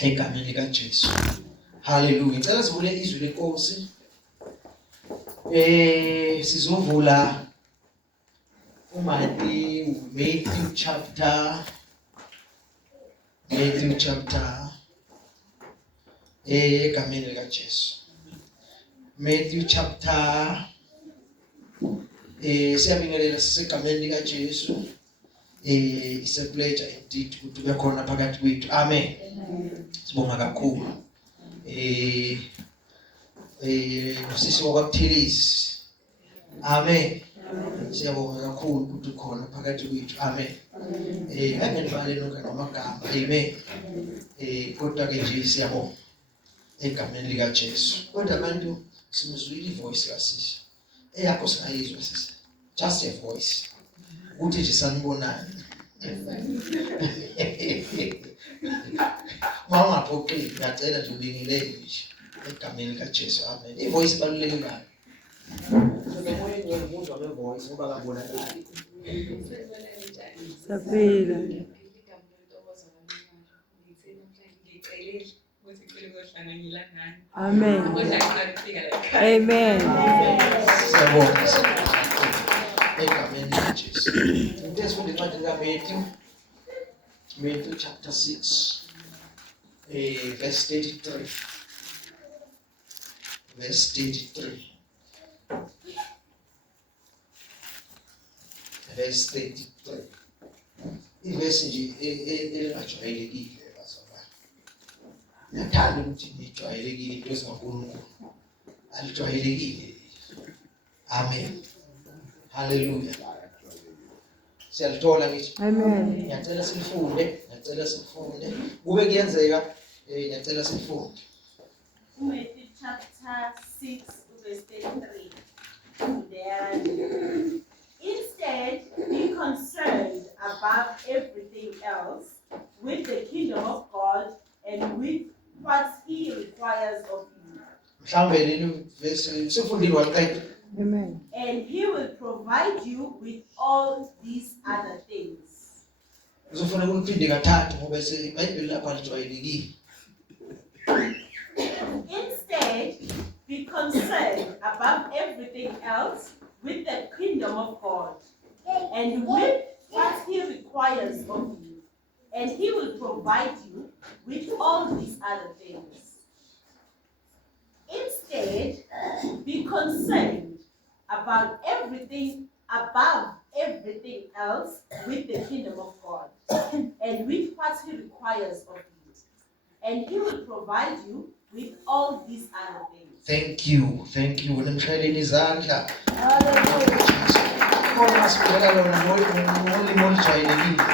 egameni likaJesu. Hallelujah. Ngicela sivule izwi lenkosi. Sizovula Matthew chapter egameni likaJesu. Matthew chapter siyabingelela sisegameni likaJesu. It's a pleasure indeed ukuthi ube khona phakathi kwethu. Amen. Sibonga kakhulu. Sisi wakwaButhelezi. Amen. Siyabonga kakhulu ukuthi ukhona phakathi kwethu. Amen. Angenibale nonke namagama. Amen. Kodwa ke nje siyabonga egameni likaJesu. Kodwa abantu simuzwile ivoice kasisi. Eyakho singayizwa sisi. Just a voice. Uthi nje sanibonana. Mawungaphoqeki ngicela nje ubingelele nje egameni likaJesu. Amen. Ivoice ibaluleke kakhulu. Ngomoya ngiyakuzwa ngevoice ngoba ngabonakala. Saphila. Amen. Amen. Siyabonga. Egameni likaJesu. Ngiyasifunde incwadi kaMatthew chapter 6 verse 33. Verse 33. Verse 33. Iverse nje elingajwayelekile bazalwane. Ngiyathanda ukuthi nijwayelekile into ezingankulunkulu. Alijwayelekile. Amen. Hallelujah. Siyalithola ngithi. Amen. Ngiyacela sifunde. Kube kuyenzeka ngiyacela sifunde. Matthew chapter 6 verse 33. Instead, be concerned above everything else with the kingdom of God and with what He requires of you. Mhlambe leli verse sifundile waqeda. Amen. And He will provide you with all these other things. Uzofuna ukuphinde kathathu ngoba iBhayibheli lapha alijwayelekile. Instead, be concerned above everything else with the kingdom of God and with what He requires of you. And He will provide you with all these other things. Instead, be concerned about everything above everything else with the kingdom of God and with what He requires of you. And He will provide you with all these other things. Thank you. Nimshayeleni izandla. Hallelujah. Khona sibeka lona ngolimi olujwayelekile.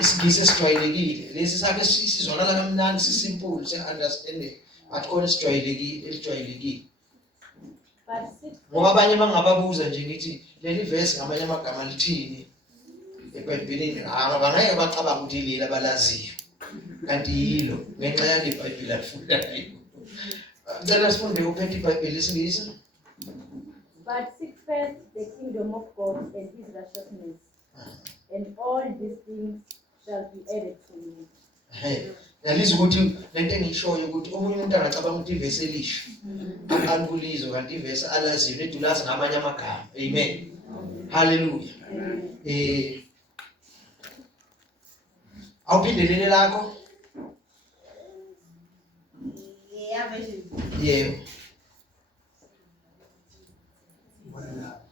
Isingisi esijwayelekile. Lesi sakhe sizwakala kamnandi sisimple se-understanding. Akhona elijwayelekile. Ngoba abanye bangababuza nje ngithi leli verse ngamanye amagama lithini eBhayibhelini. Ngoba ngeke bacabanga ukuthi leli abalaziyo. Kanti yilo ngenxa yale iBhayibheli alifundayo. Ngicela sifunde uphethe iBhayibheli isingisi. But seek first the kingdom of God and His righteousness, and all these things shall be added to you. Yalizwa ukuthi lento engishoyo ukuthi omunye umuntu angacabanga ukuthi iverse elisha. Akankulizwe kanti iverse alaziyo lethu lazi ngamanye amagama. Amen. Hallelujah. Awuphindelele lakho? Yeah, version. Yebo.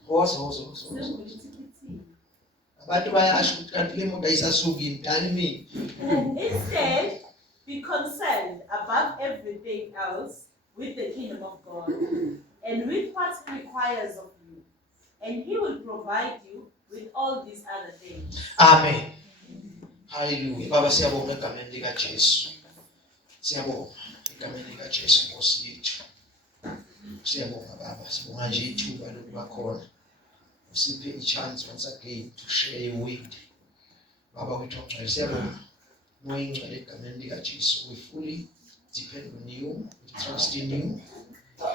Wozo. Abantu bayasho ukuthi kanti le muntu ayisasuki intani mina. Instead, be concerned above everything else with the kingdom of God and with what He requires of you. And He will provide you with all these other things. Amen. Hallelujah. Baba siyabonga egameni likaJesu. Siyabonga egameni likaJesu Nkosi yethu. Siyabonga Baba, sibonga nje ithuba lokuba khona. Usiphe i-chance once again to share your word. Baba wethu ongcwele siyabonga. Moya ingcwele egameni likaJesu. We fully depend on you, we trust in you.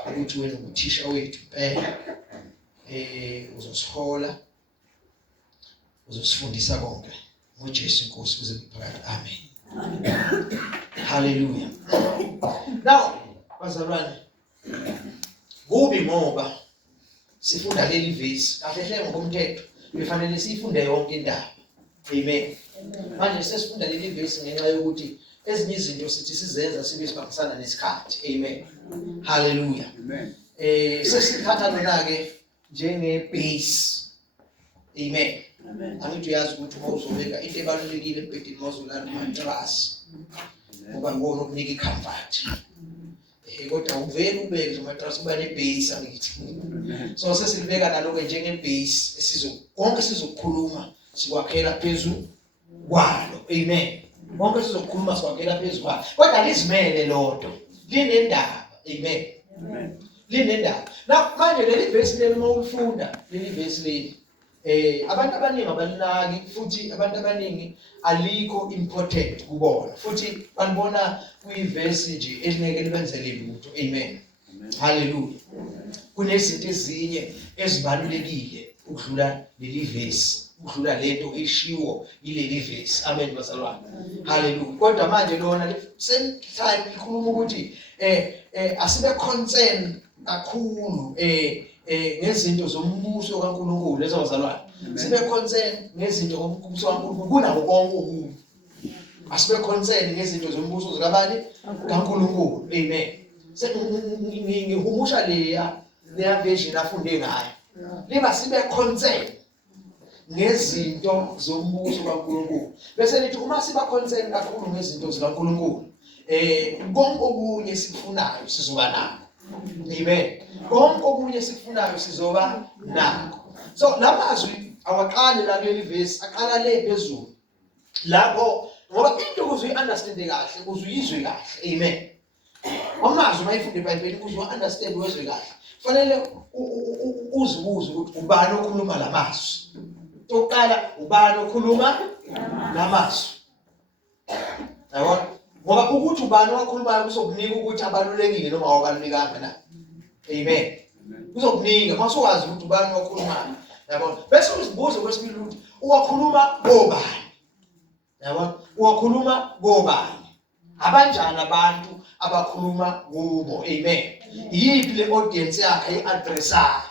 Ukuthi wena uthisha wethu phela. Uzosihola. Uzosifundisa konke. NgoJesu Nkosi kuze kuphakade. Amen. Hallelujah. Now, bazalwane, kubi ngoba sifunda leli verse, kahle ngokomthetho, befanele sifunde yonke indaba. Amen. Manje sesifunda leli verse ngenxa yokuthi ezinye izinto sithi sizenza sibe sibambisana nesikhathi. Amen. Hallelujah. Amen. Sesithatha lona ke njenge base. Amen. Angithi uyazi ukuthi mawuzobeka into ebalulekile empedeni mawuzolala mattress. Ngoba ngona okunika icomfort. Kodwa uvela ubeke nje mattress kuba nebase angithi. So sesilibeka naloke njenge base konke sizokukhuluma sikwakhela phezulu kwalo. Amen. Konke sizokukhuluma sikwakhela phezulu kwalo. Kodwa lizimele lodwa. Linendaba. Amen. Amen. Linendaba. Now manje leli verse leli mawulifunda leli verse leli abantu abaningi abaninaki futhi abantu abaningi alikho important kubona futhi banibona kuyiverse nje elingeke libenzele lutho. Amen. Hallelujah. Kunezinto ezinye ezibalulekile ukudlula leli verse, ukudlula lento eshiwo yileli verse. Amen bazalwane. Hallelujah. Kodwa manje lona senhlali ikhuluma ukuthi asibe concern kakhulu ngezinto zombuso kaNkulunkulu lezo bazalwane. Sibe concern ngezinto zombuso kaNkulunkulu kunako konke okunye. Asibe concern ngezinto zombuso zikabani kaNkulunkulu. Amen. Ngihumusha leya version afunde ngayo. Liba sibe concern ngezinto zombuso kaNkulunkulu. Bese lithi uma siba concern kakhulu ngezinto zikaNkulunkulu, konke okunye sikufunayo sizoba nako. Amen. Konke okunye sikufunayo sizoba nako. So lamazwi awaqali la kuleli verse, aqala le phezulu. Lapho ngoba into ukuze uyiunderstand kahle, ukuze uyizwe kahle. Amen. Amazwi mayifunde eBhayibhelini ukuze uunderstand wezwe kahle. Kufanele uzibuze ukuthi ubani okhuluma lamazwi. Oqala ubani okhuluma lamazwi. Yabona? Ngoba ukuthi ubani okhulumayo kusokunika ukuthi abalulekile noma awabalulekanga na. Amen. Kuzokunika mase ukuthi ubani okhulumayo. Yabona? Bese uzibuze kwesibili ukuthi uwakhuluma ngobani. Yabona? Uwakhuluma ngobani. Abanjani abantu abakhuluma kubo. Amen. Yiphi le audience yakhe iaddressayo.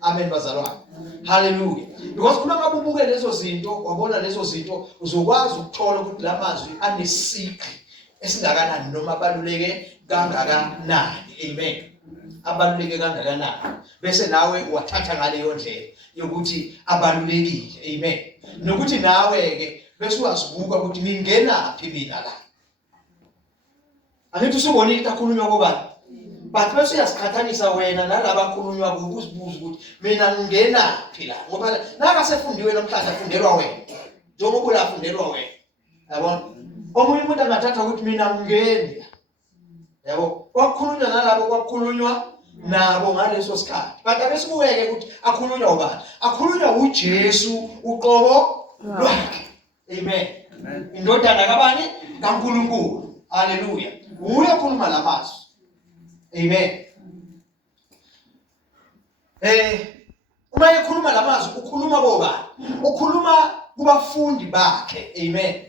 Amen bazalwane. Hallelujah. Because uma ngabe ubuke lezo zinto, wabona lezo zinto, uzokwazi ukuthola ukuthi lamazwi anesikhi esingakanani noma abaluleke kangakanani. Amen. Abaluleke kangakanani. Bese nawe uwathatha ngaleyo ndlela yokuthi abalulekile. Amen. Nokuthi nawe ke bese uyazibuka ukuthi ngingenaphi mina la. Angithi usubonile kakhulunywa kobani? But bese uyasikhathanisa wena nalabo akhulunywa kubo uzibuza ukuthi mina ngingenaphi la. Ngoba naka sefundiwe namhlanje afundelwa wena. Njengoba ulafundelwa wena. Yabona? Omunye umuntu angathatha ukuthi mina ngingena. Yabo? Kwakhulunywa nalabo kwakhulunywa nabo ngaleso sikhathi. But ake sibuyeke ukuthi akhulunywa ubani? Akhulunywa uJesu uqobo lwakhe. Amen. Indodana kabani? kaNkulunkulu. Hallelujah. Uye okhuluma lamazwi. Amen. Uma ekhuluma lamazwi ukhuluma kobani? Ukhuluma kubafundi bakhe. Amen.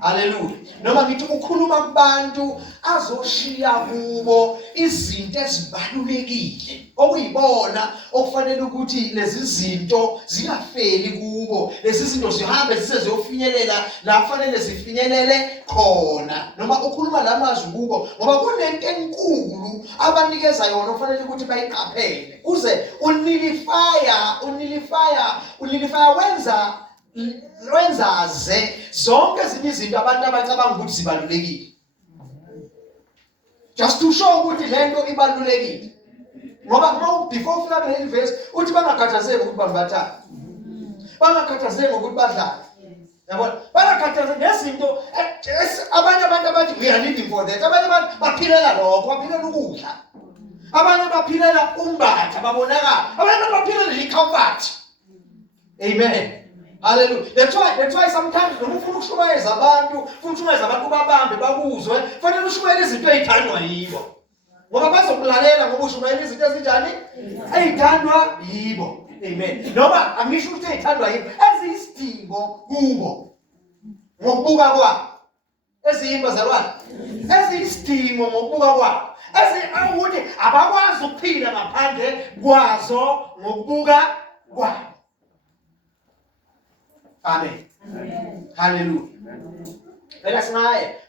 Hallelujah. Noma ngithi ukhuluma kubantu azoshiya kubo izinto ezibalulekile okuyibona okufanele ukuthi lezi zinto zingafeli kubo. Lezi zinto zihambe zisezofinyelela la kufanele zifinyelele khona. Noma ukhuluma lamazwi kubo ngoba kunento enkulu abanikeza yona okufanele ukuthi bayiqaphele. Uze unilifya wenzaze zonke ezinye izinto abantu abacabanga ukuthi zibalulekile. Just to show ukuthi lento ibalulekile. Ngoba before ufika kule verse uthi bangakhathazeki ukuthi bambathani. Bangakhathazeki ukuthi badlala. Yabona? Bangakhathazeki ngezinto abanye abantu abathi we are living for that. Abanye abantu baphilela lokho, baphilela ukudla. Abanye baphilela umbatha babonakala. Abanye baphilela icomfort. Amen. Hallelujah. That's why sometimes noma ufuna ukushumayeza abantu, babambe bakuzwe, kufanele ushumayele izinto ezithandwa yibo. Ngoba bazokulalela ngoba ushumayele izinto ezinjani? Ezithandwa yibo. Amen. Noma angisho ukuthi ezithandwa yibo, eziyisidingo kubo. Ngokubuka kwabo. Eziyimba zalwane eziyisidingo ngokubuka kwabo, ukuthi abakwazi ukuphila ngaphandle kwazo ngokubuka kwabo. Amen. Hallelujah. Ela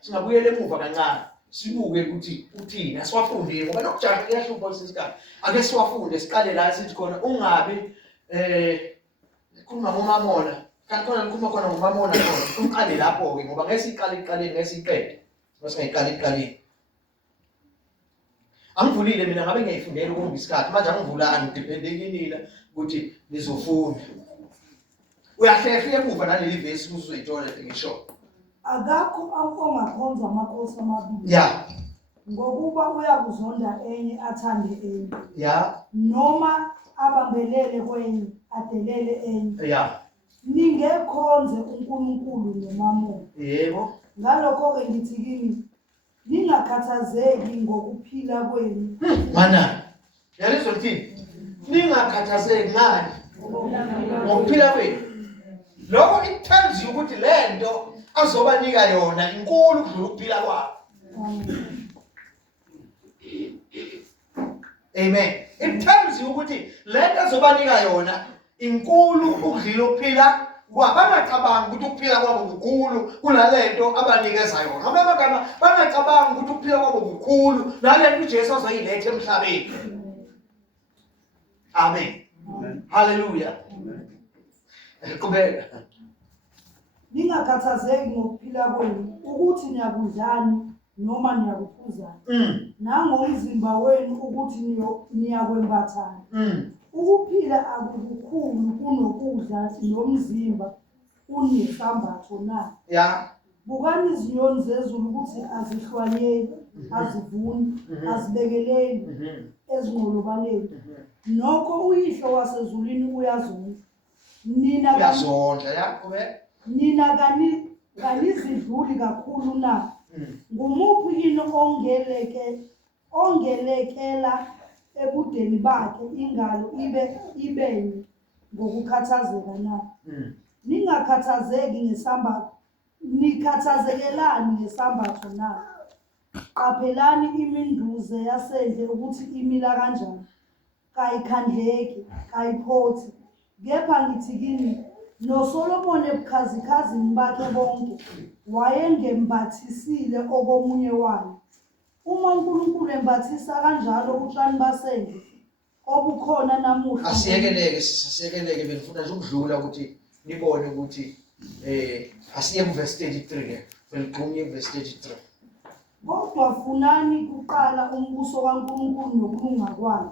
singabuyela emuva kancane sibuke ukuthi uthini, asiwafundile ngoba nokujaha kuyahlupha isikhathi. Ake siwafunde siqale la sithi khona ungabi khuluma ngomamona, kanti khona ngikhuluma khona ngomamona khona. Uqale lapho ke ngoba ngeke siqale eqaleni ngeke siqede. Masingayiqali eqaleni. Angivulile mina ngabe ngiyifundela ukumba isikhathi manje angivulani dependekile ukuthi nizofunda. Uyahlehla emuva naleli verse uzoyithola ngisho. Akakho ongakhonza amakhosi amabili. Yeah. Ngokuba uyakuzonda enye athande enye. Yeah. Noma abambelele kwenye adelele enye. Yeah. Ningekhonze uNkulunkulu nomamona. Yebo. Ngalokho ke ngithi kini ningakhathazeki ngokuphila kwenu. Mana. Yalizwa lithi ningakhathazeki ngani ngokuphila kwenu. Lokho it tells you ukuthi lento azobanika yona inkulu kudlula ukuphila kwabo. Amen. It tells you ukuthi lento azobanika yona inkulu ukudlula ukuphila kwabo. Bangacabangi ukuthi ukuphila kwabo kukhulu kunalento abanikeza yona. Ngamanye amagama bangacabangi ukuthi ukuphila kwabo kukhulu nalento uJesu azoyiletha emhlabeni. Amen. Hallelujah. Qhubeka. Ningakhathazeki ngokuphila kwenu ukuthi niyakudlani noma niyakuphuzani. Nangomzimba wenu ukuthi niyakwembathana. Ukuphila akukukhulu kunokudla nomzimba unesambatho na. Yeah. Bukani izinyoni zezulu ukuthi azihlwanyeli, azivuni, azibekeleli ezinqolobaneni. Nokho uyihlo wasezulwini uyazonda. Uyazondla yakho Nina kanizidluli kakhulu na. Ngumuphi yini ongelekela ebudeni bakhe ingalo ibenye ngokukhathazeka na. Ningakhathazeki ngesambatho, nikhathazekelani ngesambatho na. Qaphelani iminduze yasendle ukuthi imila kanjani. Kayikhandleki, kayiphothi. Kepha ngithi kini noSolomon ebukhazikazini bakhe bonke wayengembathisile okomunye wayo. Uma uNkulunkulu embathisa kanjalo utshani basendle obukhona namuhla. Asiyekeleke benifuna nje ukudlula ukuthi nibone ukuthi asiye kuverse 33 beliqhumye kuverse 33. Kodwa funani kuqala umbuso kaNkulunkulu nokulunga kwakhe.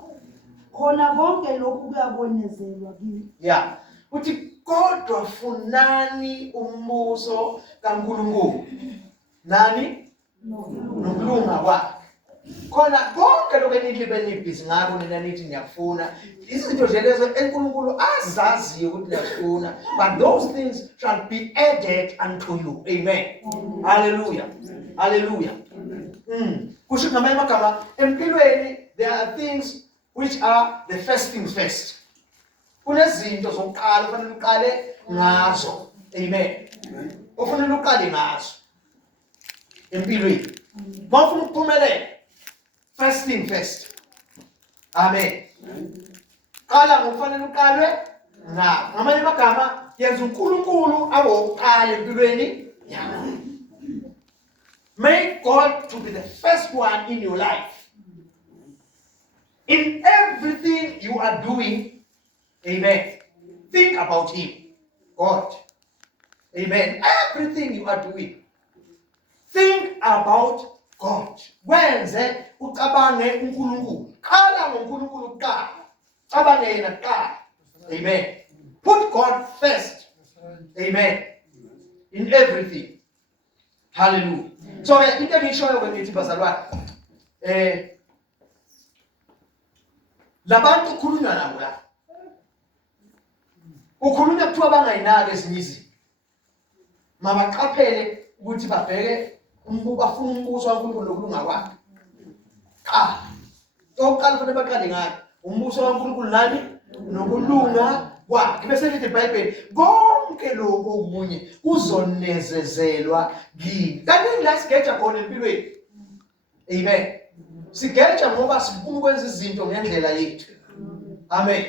Khona konke lokhu kuyakwenezelwa kini. Yeah. Uthi kodwa funani umbuso kaNkulunkulu. Nani? Nokulunga kwakhe. Khona konke lokho enilibe nibhizi ngako nina nithi niyafuna. Izinto nje lezo eNkulunkulu azaziyo ukuthi niyafuna, but those things shall be added unto you. Amen. Hallelujah. Hallelujah. Kusho ngamanye amagama empilweni there are things which are the first things first. Kunezinto zokuqala ufanele uqale ngazo. Amen. Ufanele uqale ngazo empilweni. Bafuna ukuphumelela. First thing first. Amen. Qala ngokufanele uqalwe na. Ngamanye amagama yenza uNkulunkulu awokuqala empilweni yakho. Make God to be the first one in your life. In everything you are doing, amen, think about Him, God. Amen. Everything you are doing, think about God. Wenze ucabange uNkulunkulu. Qala ngoNkulunkulu kuqala. Cabange yena kuqala. Amen. Put God first. Amen. In everything. Hallelujah. So into engishoyo kwenithi bazalwane. Labantu ukhulunywa nabo la. Ukhulunywa kuthiwa bangayinaki ezinye izinto. Mabaqaphele ukuthi babheke bafuna umbuso kaNkulunkulu nokulunga kwakhe. Oqala kufanele baqale ngakho. Umbuso kaNkulunkulu nani? Nokulunga kwakhe. Bese lithi iBhayibheli konke konke lokhu okunye kuzonezezelwa kini. Kanti la sigeja khona empilweni. Amen. Sigeja ngoba sifuna ukwenza izinto ngendlela yethu. Amen.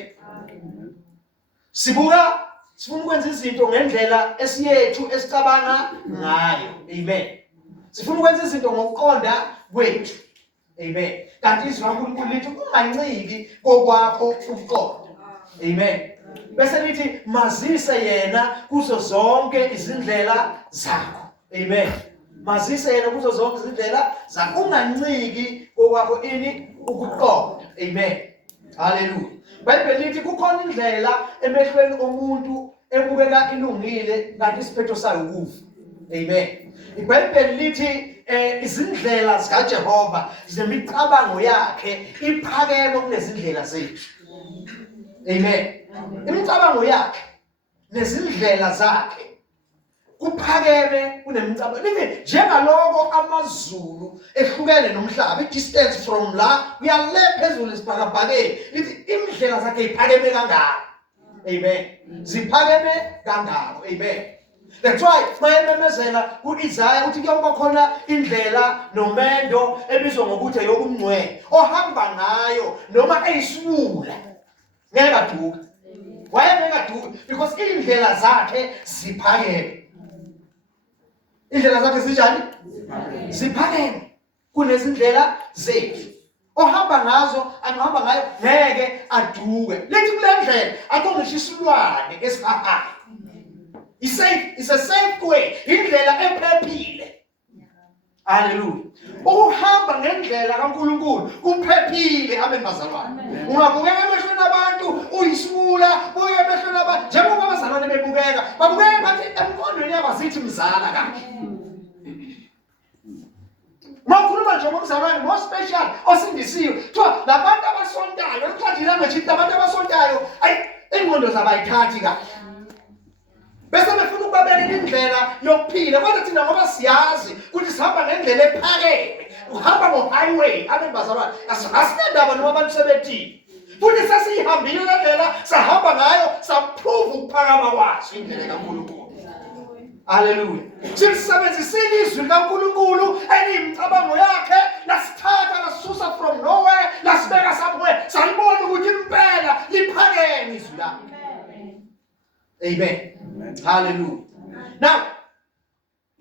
Sifuna ukwenza izinto ngendlela esiyethu esicabanga ngayo. Amen. Sifuna ukwenza izinto ngokuqonda kwethu. Amen. Kanti izwi kaNkulunkulu lithi unganciki kokwakho ukuqonda. Amen. Bese lithi mazise yena kuzo zonke izindlela zakho. Amen. Mazise yena kuzo zonke izindlela zakho, unganciki kokwakho ini ukuqonda. Amen. Hallelujah. Bible lithi kukhona indlela emehlweni omuntu ebukeka ilungile kanti isiphetho sayo ukufa. Amen. iBhayibheli lithi izindlela zikaJehova zemicabango yakhe iphakeme kunezindlela zethu. Amen. Imicabango yakhe nezindlela zakhe kuphakeme kunemicabango. Lithi njengaloko amazulu ehlukene nomhlaba, i-distance from la kuya le phezulu isibhakabhakeni, lithi indlela zakhe iphakeme kangaka. Amen. Ziphakeme kangako. Amen. That's why mayememezela ku-Isaya uthi kuyoba khona indlela nomendo ebizwa ngokuthi eyobungcwele ohamba ngayo noma eyisibula ngeke aduka. Why ngeke aduka? Because indlela zakhe ziphakeme. Indlela zakhe zinjani? Ziphakeme kunezindlela zethu. Ohamba ngazo anohamba ngayo ngeke aduke. Lithi kule ndlela akongisho isilwane esihahayo. It's a safe way. Indlela ephephile. Hallelujah. Ukuhamba ngendlela kaNkulunkulu kuphephile abembazalwane. Ungabukeka emehlweni abantu uyisibula, buye emehlweni abantu njengoba abazalwane bebukeka. Babukeka bathi emqondweni yabo asithi mzala kahle. Makhuluma nje ngomzalwane more special osindisiwe. Kuthiwa labantu abasontayo, namhlanje langathi abantu abasontayo ayi ingqondo zabo ayithathi kahle. Bese befuna ukubabeka indlela yokuphila kodwa thina ngoba siyazi ukuthi sihamba ngendlela ephakeme, uhamba ngo-highway abembazalwane asinendaba noma abantu sebethini futhi sesiyihambile le ndlela sahamba ngayo saprove ukuphakama kwaso indlela kaNkulunkulu. Hallelujah. Sisebenzisile izwi likaNkulunkulu eliyimicabango yakhe lasithatha lasisusa from nowhere lasibeka somewhere salibona ukuthi impela liphakeme izwi lakhe. Amen. Hallelujah. Now,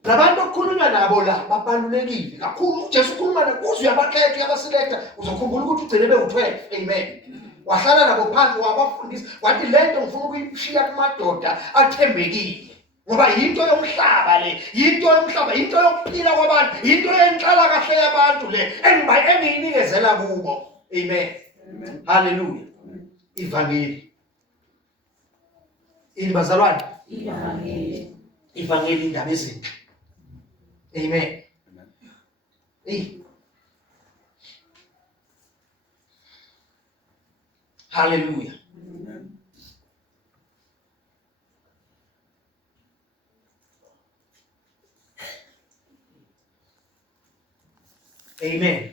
labantu okukhulunywa nabo la babalulekile kakhulu. uJesu ukhuluma uzwe abakhethe yabaselekta uzokhumbula ukuthi ugcine be-12. Amen. Wahlala nabo phansi wabafundisa wathi lento ngifuna ukuyishiya kumadoda athembekile ngoba yinto yomhlaba le, yinto yomhlaba, yinto yokuphila kwabantu, yinto yenhlala kahle yabantu le engiyinikezela kubo. Amen. Hallelujah. Ivangeli. Bazalwane. Ivangeli indaba ezinhle. Amen. Hallelujah. Amen.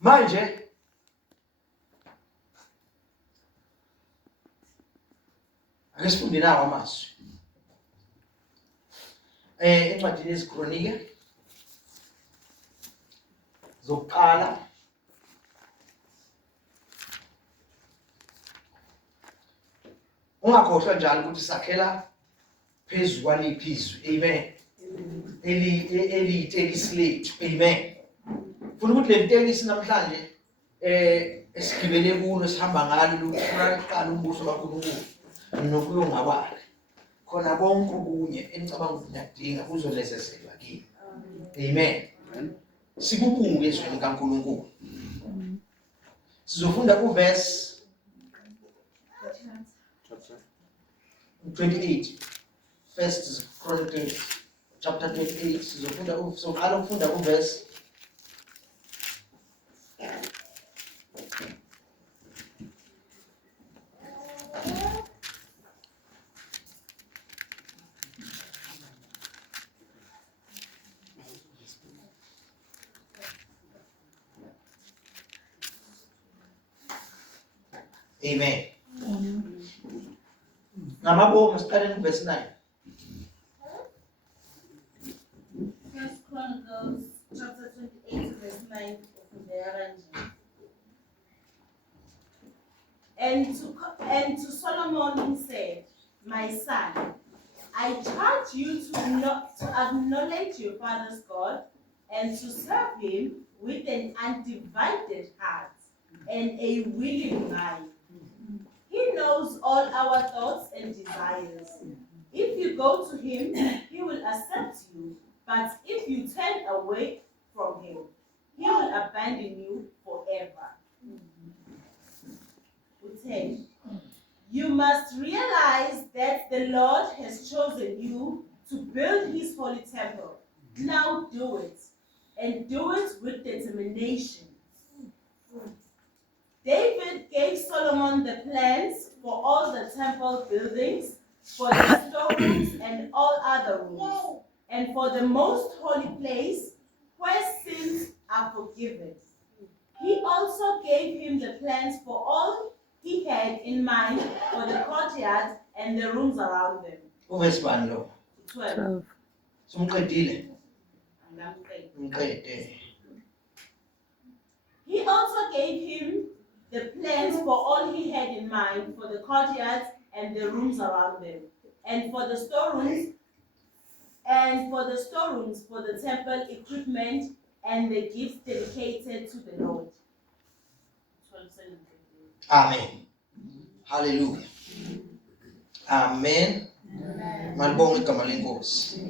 Manje ake sifunde nawo amazwi. Encwadini yeziKronike zokuqala ungakhohlwa njalo ukuthi sakhela phezu kwaliphi izwi. Amen. Eliyitekisi lethu. Amen. Funa ukuthi le tekisi namhlanje esigibele kulo sihamba ngalo uqala umbuso kaNkulunkulu nokulunga kwakhe. Khona konke okunye engicabanga ukuthi ngiyadinga kuzoleseselwa kimi. Amen. Sikubuke ezweni likaNkulunkulu. Sizofunda kuverse 28. First Chronicles chapter 28. Sizofunda ukufunda kuverse 28. Amen. Ngamabomu siqale verse 9. First Chronicles chapter 28 verse 9 of the arrangement. And to Solomon he said, my son, I charge you to acknowledge your father's God and to serve him with an undivided heart and a willing mind. He knows all our thoughts and desires. If you go to him, he will accept you. But if you turn away from him, he will abandon you forever. 10. You must realize that the Lord has chosen you to build his holy temple. Now do it, and do it with determination. David gave Solomon the plans for all the temple buildings, for the storerooms and all other rooms, and for the most holy place where sins are forgiven. He also gave him the plans for all he had in mind for the courtyard and the rooms around them. Verse 1 lo. 12. Sumqedile. And I'm saying. Umqede. He also gave him the plans for all he had in mind for the courtyards and the rooms around them, and for the storerooms, for the temple equipment and the gifts dedicated to the Lord. Amen. Hallelujah. Amen. Malibonga igama lenkosi.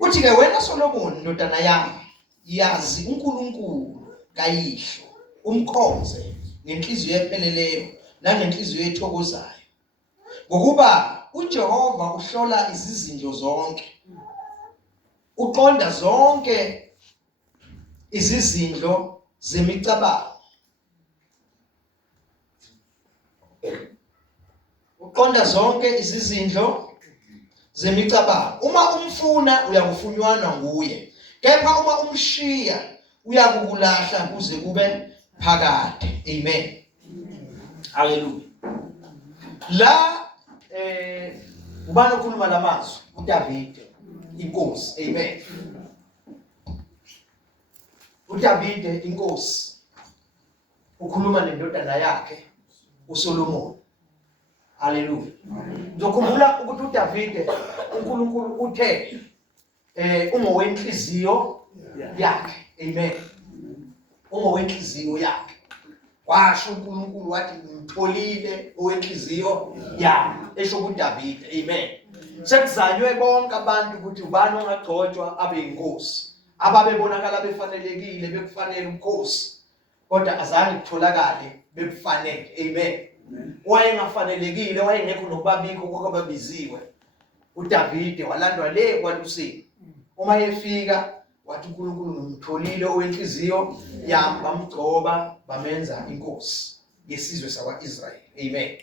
Uthi ke wena Solomon ndodana yami, yazi uNkulunkulu kayihlo, umkhonze ngenhliziyo epheleleyo nangenhliziyo ethokozayo. Ngokuba uJehova uhlola izizinto zonke. Uqonda zonke izizindlo zemicabango. Uqonda zonke izizindlo zemicabango. Uma umfuna uyakufunyanwa nguye. Kepha uma umshiya uyakukulahla kuze kube phakade. Amen. Hallelujah. La ubani okhuluma lamazwi? uDavid, inkosi. Amen. uDavid inkosi ukhuluma nendodana yakhe uSolomon. Hallelujah. Ngizokhumbula ukuthi uDavid uNkulunkulu uthe ungowenhliziyo yakhe. Amen. Ungowenhliziyo yakhe. Washo uNkulunkulu wathi ngimtholile owenhliziyo yami. Esho kuDavid. Amen. Sekuzanywe bonke abantu ukuthi ubani ongagcotshwa abe inkosi. Ababebonakala befanelekile bekufanele umkhosi. Kodwa azange kutholakale bekufanele. Amen. Wayengafanelekile, wayengekho nokubabikho kwababiziwe. uDavid walandwa le kwaLuseni. Uma efika wathi uNkulunkulu ngimtholile owenhliziyo yami, bamgcoba bamenza inkosi yesizwe sakwaIsrayeli. Amen.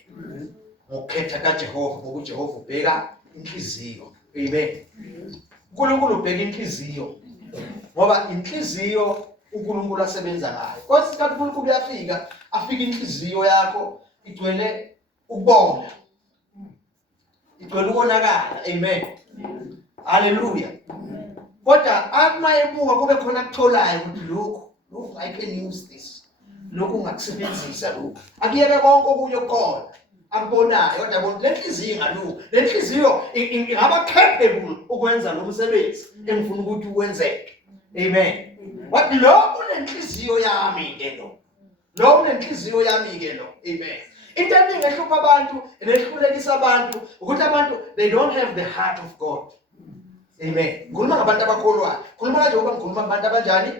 Ngokukhetha kaJehova, ngoba uJehova ubheka inhliziyo. Amen. uNkulunkulu ubheka inhliziyo ngoba inhliziyo uNkulunkulu asebenza ngayo. Kodwa isikhathi uNkulunkulu uyafika, afika inhliziyo yakho igcwele ukubona, igcwele ukonakala. Amen. Hallelujah. Kodwa uma ebuka kube khona akutholayo ukuthi lokhu I can use this. Lokhu ngakusebenzisa lokhu. Akuyeke konke okunye okukhona akubonayo, kodwa bona lenhliziyo ingalunga. Lenhliziyo ingaba capable ukwenza lo msebenzi engifuna ukuthi uwenzeke. Amen. Wathi lo unenhliziyo yami ke lo. Lo unenhliziyo yami ke lo. Amen. Into eningi ehlupha abantu nehlulekisa abantu ukuthi abantu they don't have the heart of God. Amen. Ngikhuluma ngabantu abakholwayo. Khuluma kaJehova, ngikhuluma ngabantu abanjani?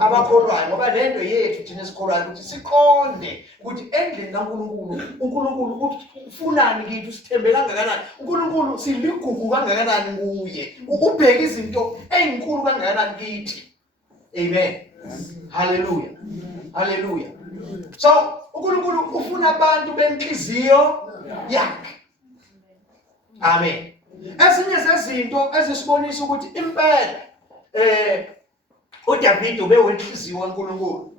Abakholwayo. Ngoba lento yethu thina esikholwayo ukuthi siqonde ukuthi endlini kaNkulunkulu, uNkulunkulu ufunani kithi, sithembe kangakanani. uNkulunkulu siligugu kangakanani kuye. Ubheka izinto ezinkulu kangakanani kithi. Amen. Hallelujah. Hallelujah. So uNkulunkulu ufuna abantu benhliziyo yakhe. Amen. Ezinye zezinto ezisibonisa ukuthi impela uDavid ubewenhliziyo kaNkulunkulu.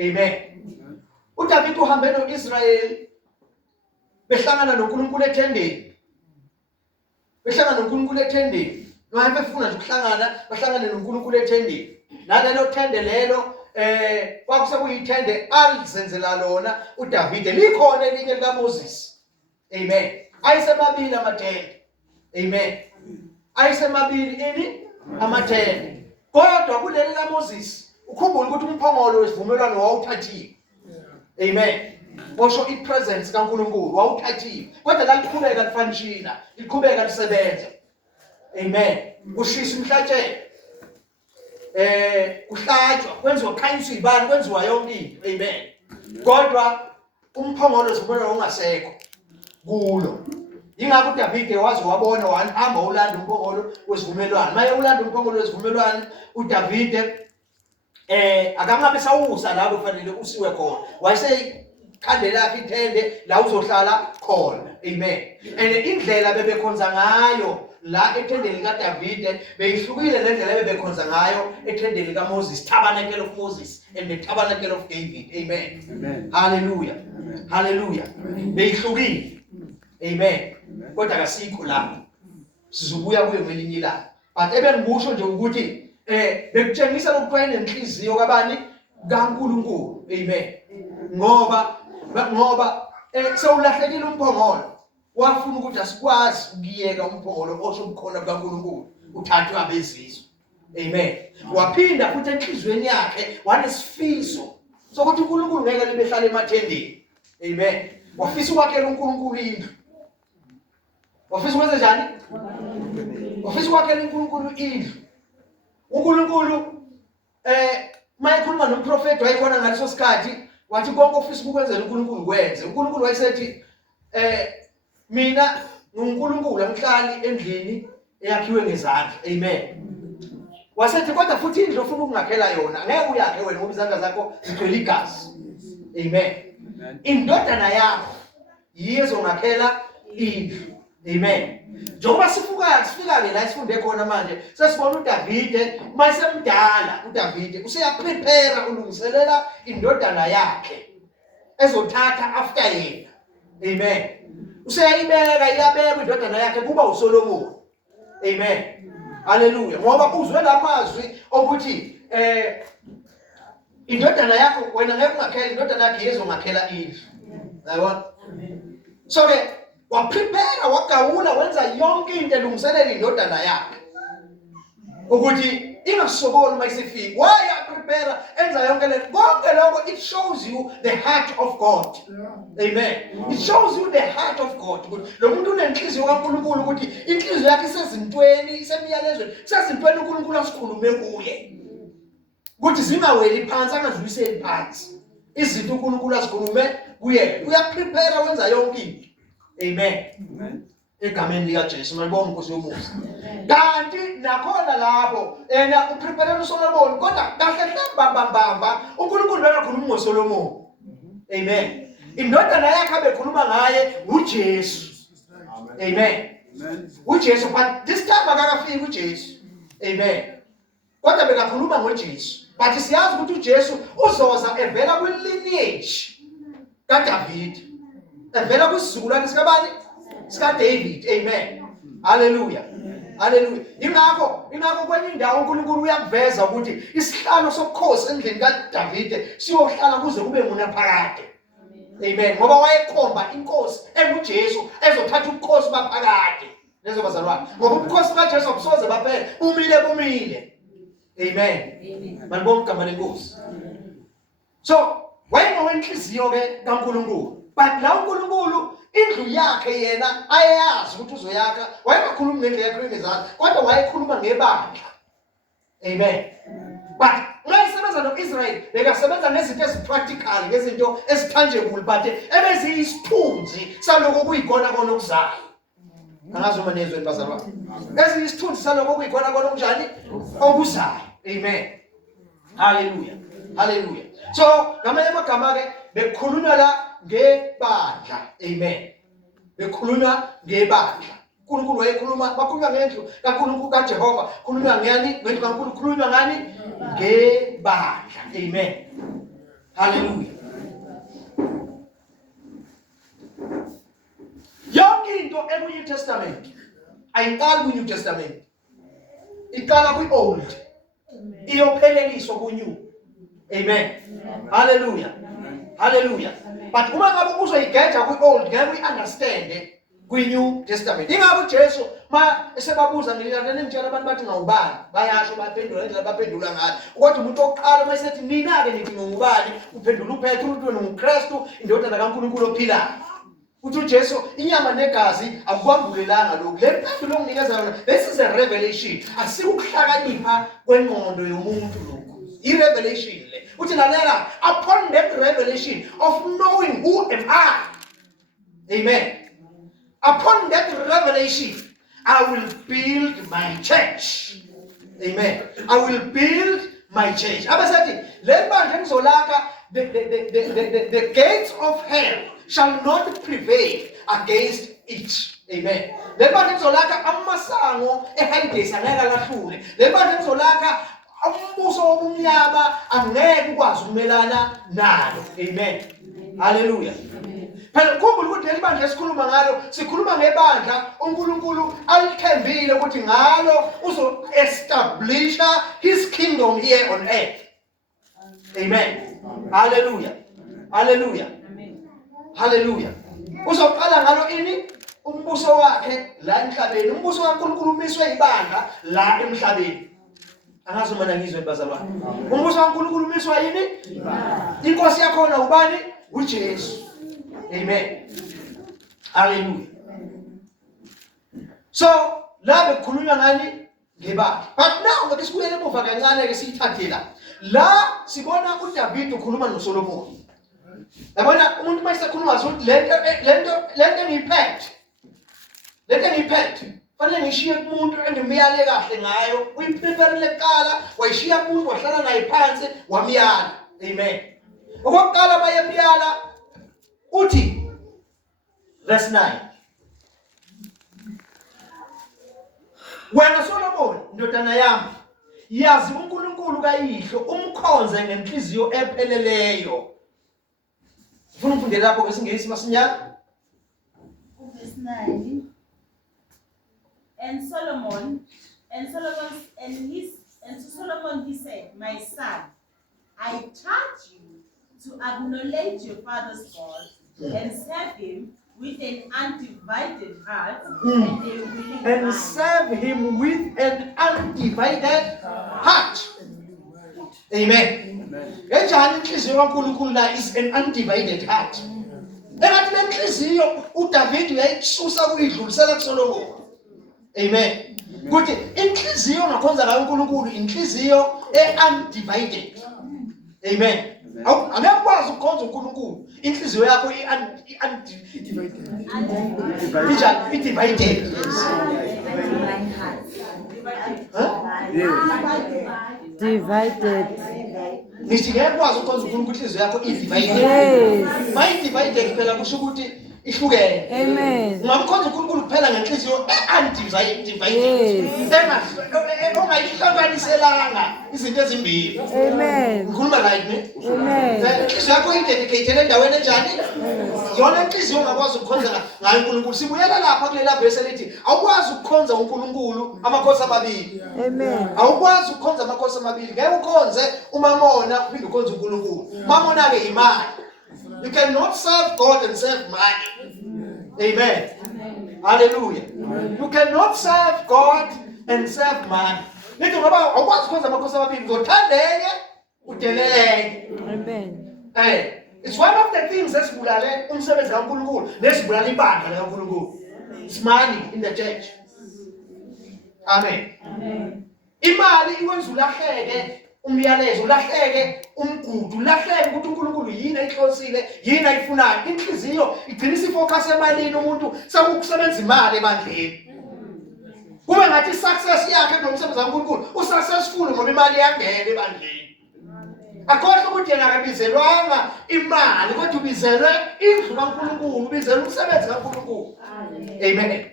Amen. uDavid uhambe noIsrayeli behlangana noNkulunkulu ethendeni. Behlangana noNkulunkulu ethendeni. Noma befuna nje ukuhlangana, bahlangane noNkulunkulu ethendeni. Nalelo thende lelo kwakusekuyithende alizenzela lona uDavide. Likhona elinye likaMoses. Amen. Ayisemabili amathende. Amen. Ayisemabili amathende. Kodwa kuleli kaMoses ukhumbula ukuthi umphongolo wesivumelwano wawuthathiwe. Amen. Washo ipresence kaNkulunkulu wawuthathiwe. Kodwa laliqhubeka lifanishina, liqhubeka lisebenza. Amen. Kushisa umhlatshelo. Kuhlatshwa, kwenziwa khanyiswa ibani, kwenziwa yonke into. Amen. Kodwa umphongolo wesivumelwano ungasekho kulo. Ingakho uDavide waze wabona wahamba ulanda umphongolo wesivumelwano. Maye ulanda umphongolo wesivumelwano uDavide akangabe sawusa la kufanele usiwe khona. Wayeseyikhandela yakhe ithende la uzohlala khona. Amen. Indlela bebekhonza ngayo la ethendeni kaDavide beyihlukile lendlela bebekhonza ngayo ethendeni kaMoses, tabernacle of Moses and the tabernacle of David. Amen. Amen. Hallelujah. Amen. Hallelujah. Beyihlukile. Amen. Kodwa kasikho la. Sizobuya kuyo ngelinye ilanga. But ebengikusho nje ukuthi bekutshengisa lokuthiwa inenhliziyo kabani kaNkulunkulu. Amen. Ngoba sewulahlekile umphongolo. Wafuna ukuthi asikwazi ukuyeka umphongolo oshobukhona kaNkulunkulu uthathwa abezizwe. Amen. Waphinda futhi enhlizweni yakhe wanesifiso sokuthi uNkulunkulu ngeke libehlala emathendeni. Amen. Wafisa ukwakhela uNkulunkulu indlu. Wafisa ukwenza njani? Wafisa ukwakhela uNkulunkulu indlu. uNkulunkulu mayekhuluma nomprofeti wayekhona ngaleso sikhathi wathi konke ofisa ukwenzela uNkulunkulu kwenze. uNkulunkulu wayesethi mina nguNkulunkulu angihlali endlini eyakhiwe ngezandla. Amen. Wasethi kodwa futhi indlu ofuna ukungakhela yona ngeke uyakhe wena ngoba izandla zakho zigcwele igazi. Amen. Indodana yakho yizongakhela indlu. Amen. Njengoba sifika-ke la sifunde khona manje sesibona uDavide mayesemdala. uDavide useyaprepare ulungiselela indodana yakhe ezothatha after yena. Amen. Iyabeka indodana yakhe kuba uSolomon. Amen. Hallelujah. Ngoba uzwe lamazwi ukuthi indodana yakho wena ngeke ungakhela, indodana yakhe yezongakhela indlu. Yabona? So-ke waprepare, wagawula, wenza yonke into elungiselela indodana yakhe ukuthi ingasokoli mayisifika. Why prepare enza yonke le konke lokho? It shows you the heart of God. Amen. It shows you the heart of God. Lo muntu unenhliziyo kaNkulunkulu ukuthi inhliziyo yakhe isezintweni, isemiyalezweni, isezintweni uNkulunkulu asikhulume kuye. Ukuthi zingaweli phansi, angazwiseli phansi. Izinto uNkulunkulu asikhulume kuye. Uyaprepare wenza yonke into. Amen. Amen. Egameni likaJesu malibonke Nkosi yomusa. Kanti nakhona lapho uprepare uSolomon kodwa kahle bamba uNkulunkulu bekakhuluma ngoSolomon. Amen. Indodana yakhe abekhuluma ngaye uJesu. Amen. Amen. uJesu, but this time akakafiki uJesu. Amen. Kodwa bekakhuluma ngoJesu. But siyazi ukuthi uJesu uzoza evela kwilineage kaDavide. Evela kwisizukulwane sikabani? SikaDavid. Amen. Hallelujah. Hallelujah. Ingakho kwenye indawo uNkulunkulu uyakuveza ukuthi isihlalo sobukhosi endlini kaDavide siyohlala kuze kube ngunaphakade. Amen. Ngoba wayekhomba inkosi enguJesu ezothatha ubukhosi baphakade. Lezo bazalwane. Ngoba ubukhosi kaJesu abusoze baphela. Bumile. Amen. Malibonke igama lenkosi. So, wayengowenhliziyo ke kaNkulunkulu. But la uNkulunkulu indlu yakhe yena ayazi ukuthi uzoyakha. Wayengakhulumi ngendlu yakhe ngezandla, kodwa wayekhuluma ngebandla. Amen. But mayesebenza noIsrael bekasebenza ngezinto ezipractical, ngezinto ezitangible, but ebeziyisithunzi saloko kuyikona kona okuzayo. Angazi uma nezwe bazalwane. Eziyisithunzi saloko kuyikona kona okunjani? Okuzayo. Amen. Hallelujah. Hallelujah. So, ngamanye amagama ke bekhulunywa la ngebandla. Amen. Bekhulunywa ngebandla. uNkulunkulu wayekhuluma, bakhulunywa ngendlu kaNkulunkulu kaJehova. Khulunywa ngani? Ngendlu kaNkulunkulu khulunywa ngani? Ngebandla. Amen. Hallelujah. yonke into eku-New Testament ayiqali kwi-New Testament, iqala kwi-Old iyopheleliswa ku-New. Amen. Hallelujah. Hallelujah. But uma ngabe uzoyigeja kwi-Old ngeke uyi-understand kwi-New Testament. Ingakho uJesu ma esebabuza ngilandeni ngitshela abantu bathi ngawubani, bayasho baphendula ngendlela baphendula ngayo. Kodwa umuntu oqala uma esethi nina-ke nithi ngubani, uphendula uPetru uthi wena unguKristu, indodana kaNkulunkulu ophilayo. Uthi uJesu inyama negazi akukwambulelanga lokhu. Le mpendulo onginikeza yona, this is a revelation. Asikukuhlakanipha kwengqondo yomuntu lokhu. I-revelation le. Uthi lalela, upon that revelation of knowing who am I. Amen. Upon that revelation, I will build my church. Amen. I will build my church. Abasathi, le bandla engizolaka, the gates of hell shall not prevail against it. Amen. Le bandla engizolaka amasango eHades angeke alahlule. Le bandla engizolaka umbuso wobumnyama angeke ukwazi ukumelana nalo. Amen. Hallelujah. Phela kukhumbula ukuthi leli bandla esikhuluma ngalo, sikhuluma ngebandla uNkulunkulu alithembile ukuthi ngalo uzo-establisha his kingdom here on earth. Amen. Hallelujah. Hallelujah. Hallelujah. Uzoqala ngalo ini? Umbuso wakhe la emhlabeni. Umbuso kaNkulunkulu umiswe ibandla la emhlabeni. Angazi uma ngizwe bazalwane. Umbuso kaNkulunkulu umiswa yini? Inkosi yakhona ubani? uJesu. Amen. Hallelujah. So, la bekhulunywa ngani? Ngebandla. But now ngoba sikuyele emuva kancane ke siyithathe la. La sibona uDavid ukhuluma noSolomon. Yabona umuntu mase ekhuluma ukuthi lento ngiyiphethe. Lento ngiyiphethe. Fanele ngishiye umuntu engimyale kahle ngayo. Uyiprepare leqala, wayishiya umuntu wahlala naye phansi, wamyala. Amen. Okokuqala bayemyala uthi verse 9. Wena Solomon ndodana yami, yazi uNkulunkulu kayihlo umkhonze ngenhliziyo epheleleyo. Ufuna ufunde lapho ngesingisi masinyana? Verse 9. And to Solomon he said, my son, I charge you to acknowledge your father's God and serve him with an undivided heart and a willing mind. And serve him with an undivided heart. Amen. Enjani inhliziyo kaNkulunkulu la is an undivided heart. Engathi le inhliziyo uDavid uyayisusa kuyidlulisela kuSolomon. Amen. Kuthi inhliziyo ongakhonza ngayo uNkulunkulu inhliziyo undivided. Amen. Angekwazi ukukhonza uNkulunkulu inhliziyo yakho divided. Divided. Nithi ngekwazi ukukhonza uNkulunkulu inhliziyo yakho divided. Divided phela kusho ukuthi ihlukene. Amen. Ungamkhonza uNkulunkulu kuphela ngenhliziyo undivided. Ongayihlanganiselanga izinto ezimbili. Amen. Ngikhuluma right ne? Amen. Inhliziyo yakho idedicated endaweni enjani? Yona inhliziyo ongakwazi ukukhonza ngayo uNkulunkulu. Sibuyela lapha kulela verse elithi awukwazi ukukhonza uNkulunkulu amakhosi amabili. Amen. Awukwazi ukukhonza amakhosi amabili. Ngeke ukhonze uMamona uphinde ukhonze uNkulunkulu. Mamona ke imali. You cannot serve God and serve money. Amen. Hallelujah. You cannot serve God and serve money. Nithi ngoba awukwazi ukwenza amakhosi amabili, ngothandeke udeleleke. Amen. It's one of the things esibulale umsebenzi kaNkulunkulu, nesibulala ibandla likaNkulunkulu. It's money in the church. Amen. Imali iwenza ulahleke umyalezo, ulahleke umgudu, ulahleke ukuthi uNkulunkulu yini ayihlosile, yini ayifunayo. Inhliziyo igcina isifocus emalini, umuntu sekusebenza imali ebandleni. Kube ngathi success yakhe nomsebenzi kaNkulunkulu usuccessful ngoba imali iyangena ebandleni. Akhohle ukuthi yena akabizelwanga imali kodwa ubizelwe indlu kaNkulunkulu, ubizelwe umsebenzi kaNkulunkulu. Amen.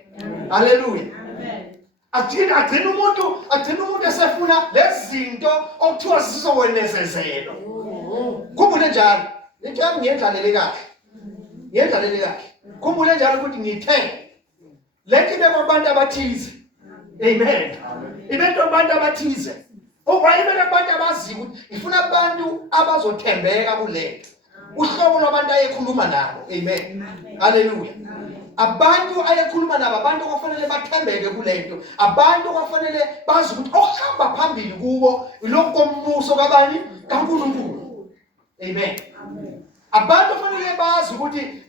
Hallelujah. Agcina umuntu esefuna lezi zinto okuthiwa zizokwenezezelwa. Khumbule njalo, lento yami ngiyendlalele kahle. Khumbule njalo ukuthi ngithe Lethi ibe kwabantu abathize. Amen. Ibe kwabantu abathize. Okwayibele abantu abaziyo ukuthi ifuna abantu abazothembeka kulento. Uhlobo lwabantu ayekhuluma nabo. Amen. Hallelujah. Abantu ayekhuluma nabo abantu okufanele bathembeke kulento. Abantu okufanele bazi ukuthi ohamba phambili kubo lokho kombuso kabani kaNkulunkulu. Amen. Abantu kufanele bazi ukuthi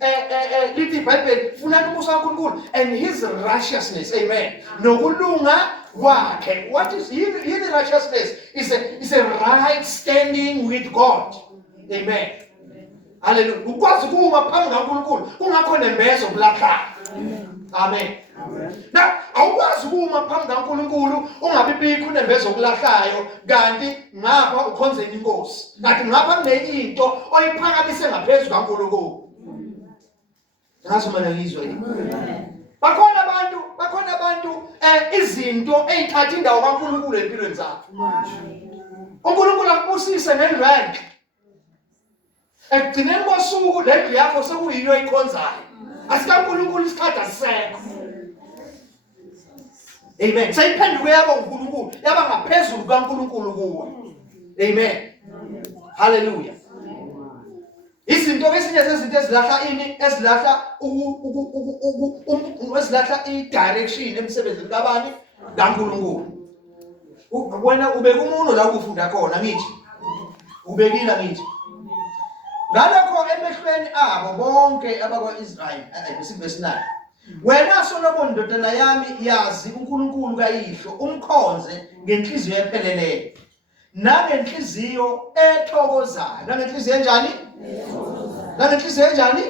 lithi iBhayibheli funa umbuso kaNkulunkulu and his righteousness. Amen. Nokulunga kwakhe. What is his righteousness? Is a right standing with God. Amen. Hallelujah. Ukwazi kuma phambi kaNkulunkulu kungakho nembezo kulapha. Amen. Now, awukwazi kuma phambi kaNkulunkulu ungabibikho nembezo kulahlayo kanti ngapha ukhonzeni inkosi. Kanti ngapha kunento oyiphakamise ngaphezulu kaNkulunkulu. Ngazi mina ngizwe yini. Bakhona abantu izinto ezithatha indawo kaNkulunkulu empilweni zakho. uNkulunkulu akubusise ngerank. Ekugcineni kosuku lendlu yakho sekuyiyo eyikhonzayo. AsikaNkulunkulu isikhathi asisekho. Amen. Sayiphenduke yaba uNkulunkulu, yaba ngaphezulu kaNkulunkulu kuwe. Amen. Hallelujah. Izinto ezinye zezinto ezilahla ini ezilahla ezilahla i-direction emsebenzini kabani kaNkulunkulu. Wena ubeka umuntu la ukufunda khona ngithi. Ubekile ngithi. Ngalokho emehlweni abo bonke abakwa-Israyeli ayibisivesi 9. Wena Solomon ndodana yami yazi uNkulunkulu kayihlo umkhonze ngenhliziyo epheleleyo nangenhliziyo ethokozayo. Nangenhliziyo enjani? Nangenhliziyo enjani?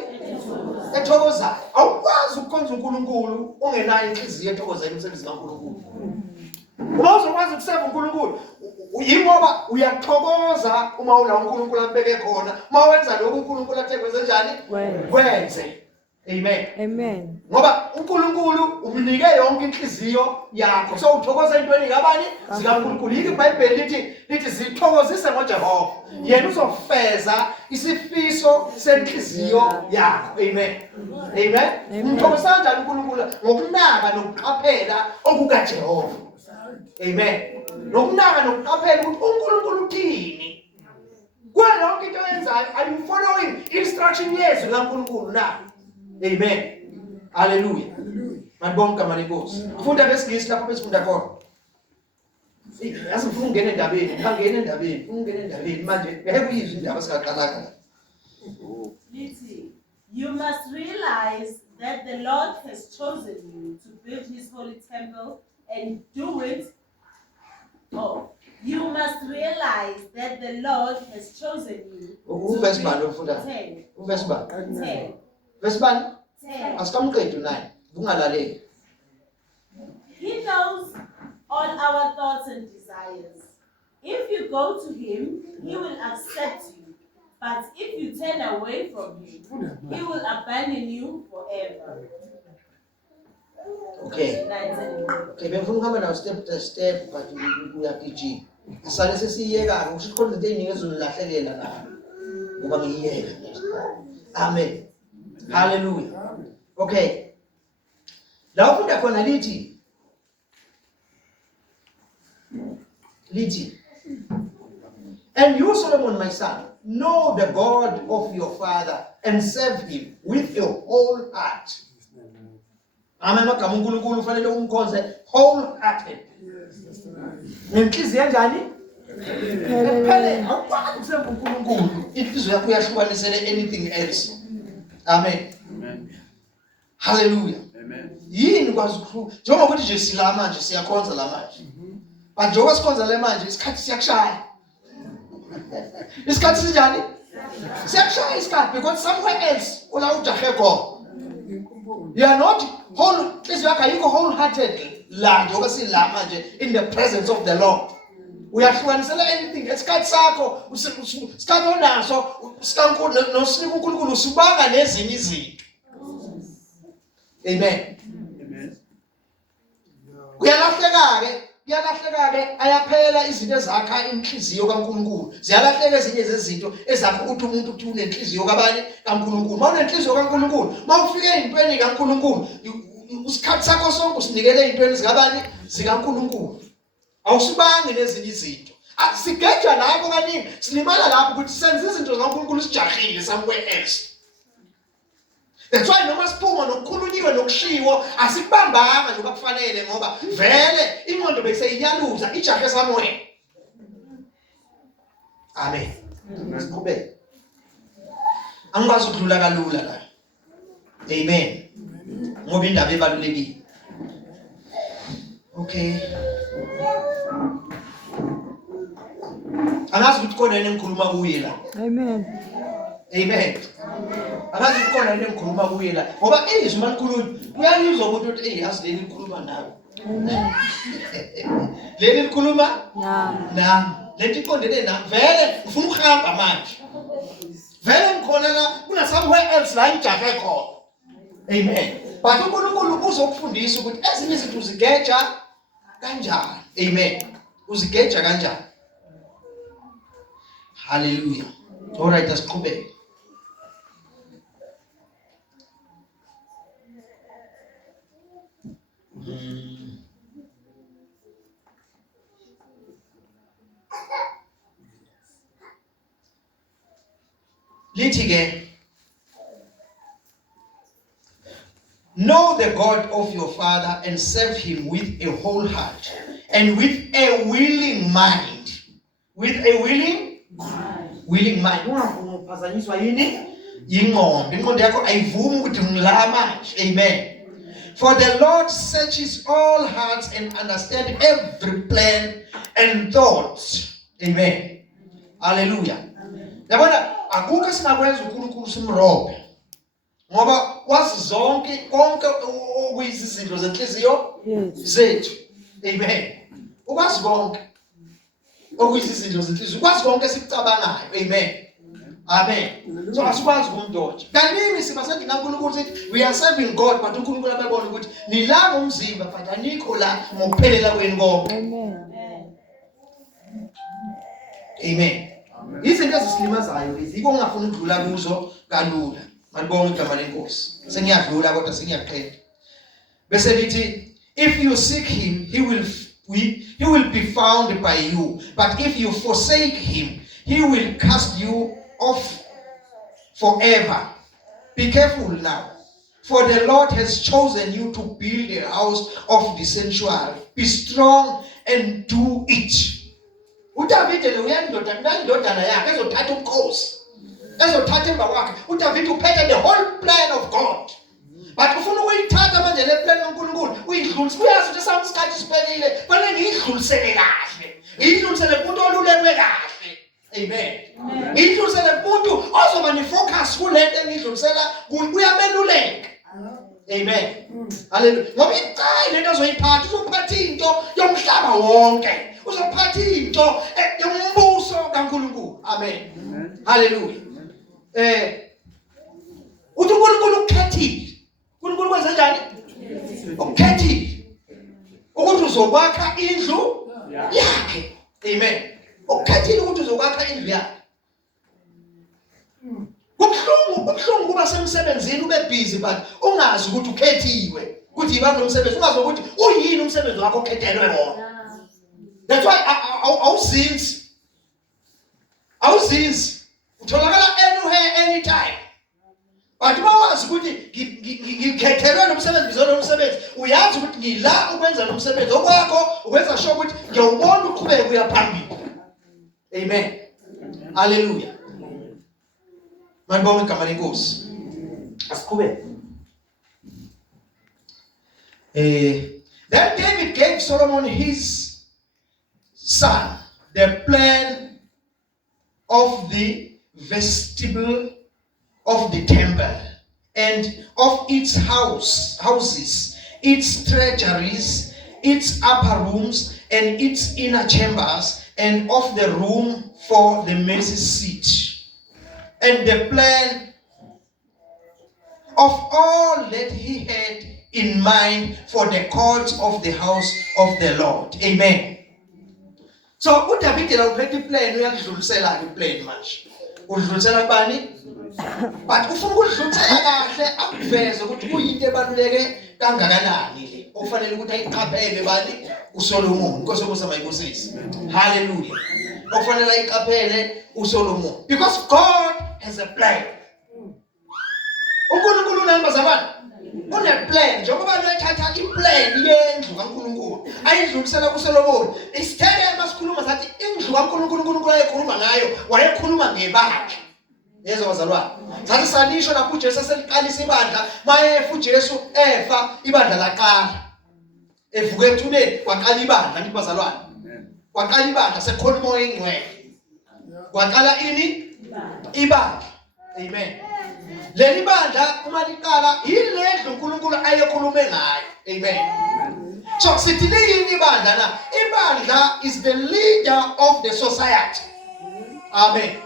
Ethokozayo. Awukwazi ukukhonza uNkulunkulu ungenayo inhliziyo ethokozayo emsebenzini kaNkulunkulu. Uma uzokwazi ukuseva uNkulunkulu yingoba uyathokoza uma ula uNkulunkulu ambeke khona. Uma wenza lokho uNkulunkulu athe kwenze njani? Kwenze. Amen. Amen. Ngoba uNkulunkulu umnike yonke inhliziyo yakho. So uthokoza entweni kabani? ZikaNkulunkulu. Yini iBhayibheli lithi zithokozise ngoJehova. Yena uzofeza isifiso senhliziyo yakho. Amen. Amen. Uthokoza kanjani uNkulunkulu? Ngokunaka nokuqaphela okukaJehova. Amen. Nokunaka nokuqaphela ukuthi uNkulunkulu uthini. Kwalonke into yenzayo, are you following instruction yezwi kaNkulunkulu na? Amen. Hallelujah. Manibonke amanenkosi. Funda ngeSingisi lapho besifunda khona. Asifuna ungena endabeni, ngangena endabeni, ungena endabeni manje ngeke uyizwe indaba sikaqalaka. Lithi, you must realize that the Lord has chosen you to build his holy temple and do it. Oh, you must realize that the Lord has chosen you to Verse bani ufunda? 10. Verse bani? 10. Verse bani? 10. Asikamqedwe 9. Ungalaleli. He knows all our thoughts and desires. If you go to him, he will accept you. But if you turn away from him, he will abandon you forever. Okay. 9. Okay, bengifuna ukuhamba nawo step by step but uyagijima. Asale sesiyeka ukusikhonza into eziningi ezolahlelela la. Ngoba ngiyiyeka. Amen. Hallelujah. Okay. La ufunda khona lithi and you Solomon my son know the God of your father and serve him with your whole heart. Amen. Magama uNkulunkulu ufanele umkhonze wholehearted. Nenhliziyo enjani? Phele awukwazi ukusemba uNkulunkulu. Inhliziyo yakho uyahlukanisele anything else. Amen. Hallelujah. Yini kwazi ukhu njengoba ukuthi nje sila manje siyakhonza la manje. But njengoba sikhonza le manje isikhathi siyakushaya. Isikhathi sinjani? Siyakushaya isikhathi because somewhere else ula ujahe khona. You are not wholehearted la njengoba sila manje in the presence of the Lord. Uyahlukanisela anything esikhathi sakho isikhathi onaso sikaNkulunkulu nosinika uNkulunkulu usibanga nezinye izinto. Amen. Kuyalahleka-ke ayaphela izinto ezakha inhliziyo kaNkulunkulu. Ziyalahleka ezinye zezinto ezakha ukuthi umuntu unenhliziyo kabani kaNkulunkulu. Uma unenhliziyo kaNkulunkulu, uma ufike ezintweni kaNkulunkulu, usikhathi sakho sonke usinikele ezintweni zikabani zikaNkulunkulu. Awusibangi nezinye izinto. Asigeja lapho kaningi silimala lapho ukuthi senze izinto zikaNkulunkulu sijahile somewhere else. That's why noma siphuma nokukhulunyiwe nokushiwo asikubambanga njengoba kufanele ngoba vele ingqondo beseyiyaluza ijahe somewhere. Amen. Siqhubeke. Angikwazi ukudlula kalula la. Amen. Ngoba indaba ebalulekile. Okay. Angazi ukuthi khona yini engikhuluma kuye la. Amen. Amen. Angazi ukuthi khona yini engikhuluma kuye la. Ngoba izwi malikhulunywa uyalizwa ukuthi yazi leli likhuluma nawe. Amen. Leli likhuluma Nami. Lethi iqondene nami vele ngifuna ukuhamba manje. Vele ngikhona la kuna somewhere else la ngijahe khona. Amen. But uNkulunkulu uzokufundisa ukuthi ezinye izinto uzigeja kanjani. Amen. Uzigeja kanjani. Hallelujah. All right, asiqhubeke. Lithi ke, know the God of your father and serve him with a whole heart and with a willing mind. With a willing mind. Ungafuna ukuphazanyiswa yini? Ingqondo. Ingqondo yakho ayivumi ukuthi ngila manje. Amen. For the Lord searches all hearts and understands every plan and thought. Amen. Hallelujah. Yabona akukho singakwenza uNkulunkulu simrobhe. Ngoba wazi zonke konke okuyizinto zenhliziyo zethu. Amen. Ukwazi konke okuyizinto zenhliziyo. Ukwazi konke sikucabangayo. Amen. Amen. So asikwazi ukumdodja. Kaningi sibasethi kaNkulunkulu sithi we are serving God but uNkulunkulu ababona ukuthi nilanga umzimba but anikho la ngokuphelela kwenu konke. Amen. Amen. Izinto ezisilimazayo lezi yiko ngafuna ukudlula kuzo kalula. Malibonga igama lenkosi. Sengiyadlula kodwa sengiyaqeda. Bese lithi if you seek him he will be found by you, but if you forsake him he will cast you off forever. Be careful now, for the Lord has chosen you to build a house of the sanctuary. Be strong and do it. uDavid lo uyandodana yakhe ezothatha ubukhosi. Ezothatha emva kwakhe. uDavid uphethe the whole plan of God. But ufuna ukuyithatha manje le plan kaNkulunkulu uyidlulise. Uyazi ukuthi samsikhathi siphelile, fanele ngiyidlulisele kahle. Ngiyidlulisele kumuntu olulekwe kahle. Amen. Ngiyidlulisele kumuntu ozoba nefocus kulento engidlulisela uyameluleka. Amen. Hallelujah. Ngoba icala lento azoyiphatha uzophatha into yomhlaba wonke. Uzophatha into yombuso kaNkulunkulu. Amen. Hallelujah. Uthi uNkulunkulu ukhethile. uNkulunkulu wenza njani? Ukhethile. Ukuthi uzokwakha indlu yakhe. Amen. Ukhethile ukuthi uzokwakha indlu yakhe. Kubuhlungu kuba semsebenzini ube busy but ungazi ukuthi ukhethiwe. Ukuthi yiba nomsebenzi ungazi ukuthi uyini umsebenzi wakho okhethelwe wona. That's why awuzinzi. Utholakala anywhere anytime. But mawazi ukuthi ngikhethelwe nomsebenzi ngizona nomsebenzi. Uyazi ukuthi ngila ukwenza nomsebenzi okwakho ukwenza sure ukuthi ngiyawubona uqhubeka kuya phambili. Amen. Hallelujah. Malibonga igama lenkosi. Asiqhubeke. Then David gave Solomon his son the plan of the vestibule of the temple and of its houses, its treasuries, its upper rooms and its inner chambers, and of the room for the mercy seat, and the plan of all that he had in mind for the courts of the house of the Lord. Amen. So uDavid la uphethe plan uyakudlulisela ke plan manje. udlulisela kubani but ufuna ukudlulisela kahle akuveze ukuthi kuyinto ebaluleke kangakanani le okufanele ukuthi ayiqaphele bani uSolomon Nkosi yombuso mayibusisi hallelujah okufanele ayiqaphele uSolomon because God has a plan uNkulunkulu unembazabani uneplan njengoba uyathatha iplan yendlu kaNkulunkulu ayidlulisela kuSolomon isitele masikhuluma sathi indlu kaNkulunkulu uNkulunkulu ayekhuluma ngayo wayekhuluma ngebandla yezwa bazalwane sathi salisho lapho uJesu seliqalisa ibandla maye uJesu efa ibandla laqala evuke ethuneni waqala ibandla ngithi bazalwane waqala ibandla sekhona umoya engcwele waqala ini ibandla amen leli bandla uma liqala yilendlu uNkulunkulu ayekhulume ngayo amen so sithi yini ibandla na ibandla is the leader of the society amen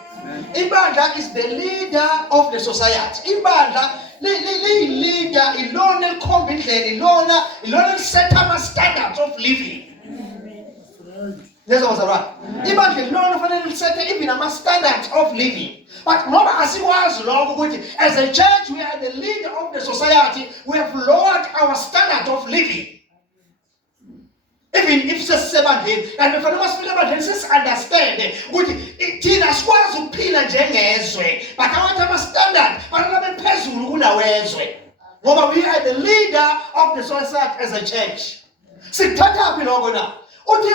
ibandla is the leader of the society ibandla leader ilona elikhomba indlela ilona set ama standards of living Lezwa bazalwane ibandla ilona kufanele lisethe even ama standards of living but ngoba asikwazi lokho ukuthi as a church we are the leader of the society we have lowered our standard of living even if sesebandleni kanti kufanele masifike ebandleni sisi-understand ukuthi thina sikwazi ukuphila njengezwe but abantu ama-standard banala bephezulu kunawezwe ngoba we are the leader of the society as a church sikuthathaphi lokho na uthi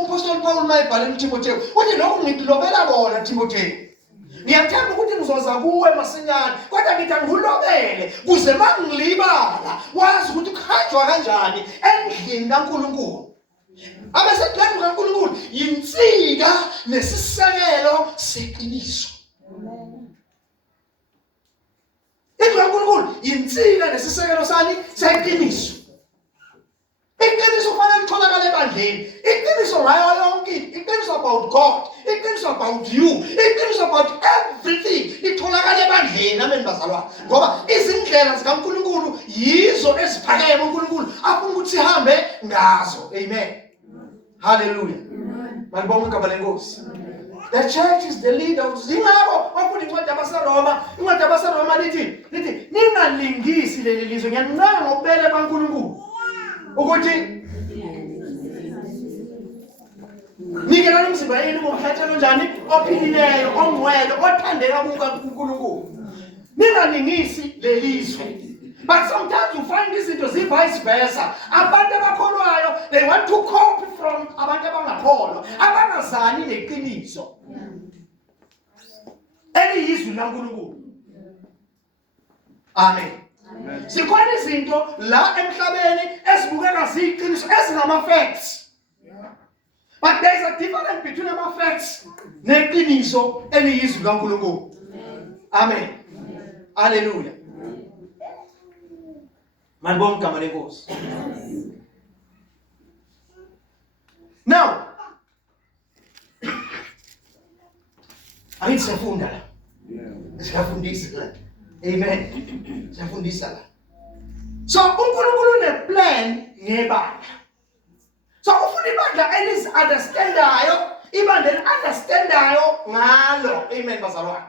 umpostoli Paul mayibhala eTimotheo uthi lokhu ngikilobela bona Timotheo ngiyathemba ukuthi ngizoza kuwe masinyane kodwa ngithi ngilobele kuze mangilibala wazi ukuthi kuhanjwa kanjani endlini kaNkulunkulu abesedlani kaNkulunkulu yinsika nesisekelo seqiniso endlu kaNkulunkulu yinsika nesisekelo sani seqiniso iqiniso kufanele litholakale ebandleni iqiniso ngayo yonke iqiniso about God iqiniso about you iqiniso about everything litholakale ebandleni amen bazalwane ngoba izindlela zikaNkulunkulu yizo eziphakeme uNkulunkulu afuna ukuthi sihambe ngazo amen hallelujah malibonga igama lenkosi the church is the leader of zingabo bafuna incwadi yabaseRoma lithi ningalingisi leli lizwe ngiyanqanga ngobele baNkulunkulu ukuthi nikela umzimba yenu ngokuhlatshelwa njani ophilileyo ongcwele othandeka kuNkulunkulu ningalingisi lelizwe but sometimes you find izinto vice versa abantu abakholwayo they want to copy from abantu abangakholwa abangazani neqiniso eliyizwi laNkulunkulu amen sikhona izinto la emhlabeni ezibukeka ziyiqiniso ezingama facts but there is a difference between ama facts neqiniso eliyizwi laNkulunkulu amen hallelujah malibonga igama lenkosi now ayithi siyafunda la siyafundisa la amen siyafundisa la so uNkulunkulu uneplan ngebandla so ufuna ibandla elizi-understandayo ibandla eli-understandayo ngalo amen bazalwane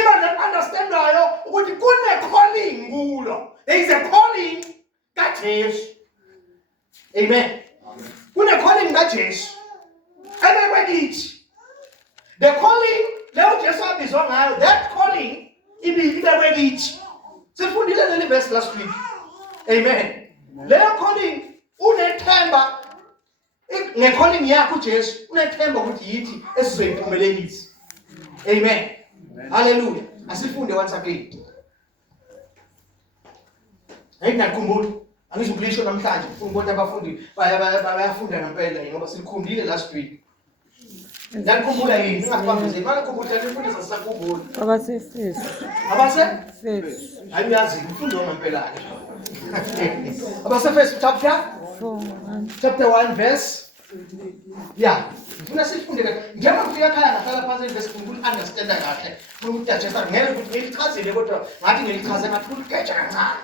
ibandla eli-understandayo ukuthi kune-calling kulo there is a calling kaJesu amen kune-calling kaJesu ebekwe kithi the calling leyo Jesu abizwa ngayo that calling ibekwe kithi sifundile leli verse last week amen leyo calling unethemba nge-calling yakho uJesu unethemba ukuthi yithi esizoyiphumelelisa amen hallelujah asifunde once again ayinakhumbula angizukulisho namhlanje ufuna ukuthi abafundi bayafunda ngempela ngoba sikhumbile last week ngakhumbula yini ngaphambi ngakhumbula lefundo sasakhumbula Abasefeso. Abasefeso ayiyazi imfundo ngempela Abasefeso chapter 1 verse yeah ngifuna sifunde njengoba kufika ekhaya ngahlala phansi verse ngifuna understand kahle ukuthi ajesa ngeke ukuthi ngilichazile kodwa ngathi ngilichaze ngathi ukugeja kancane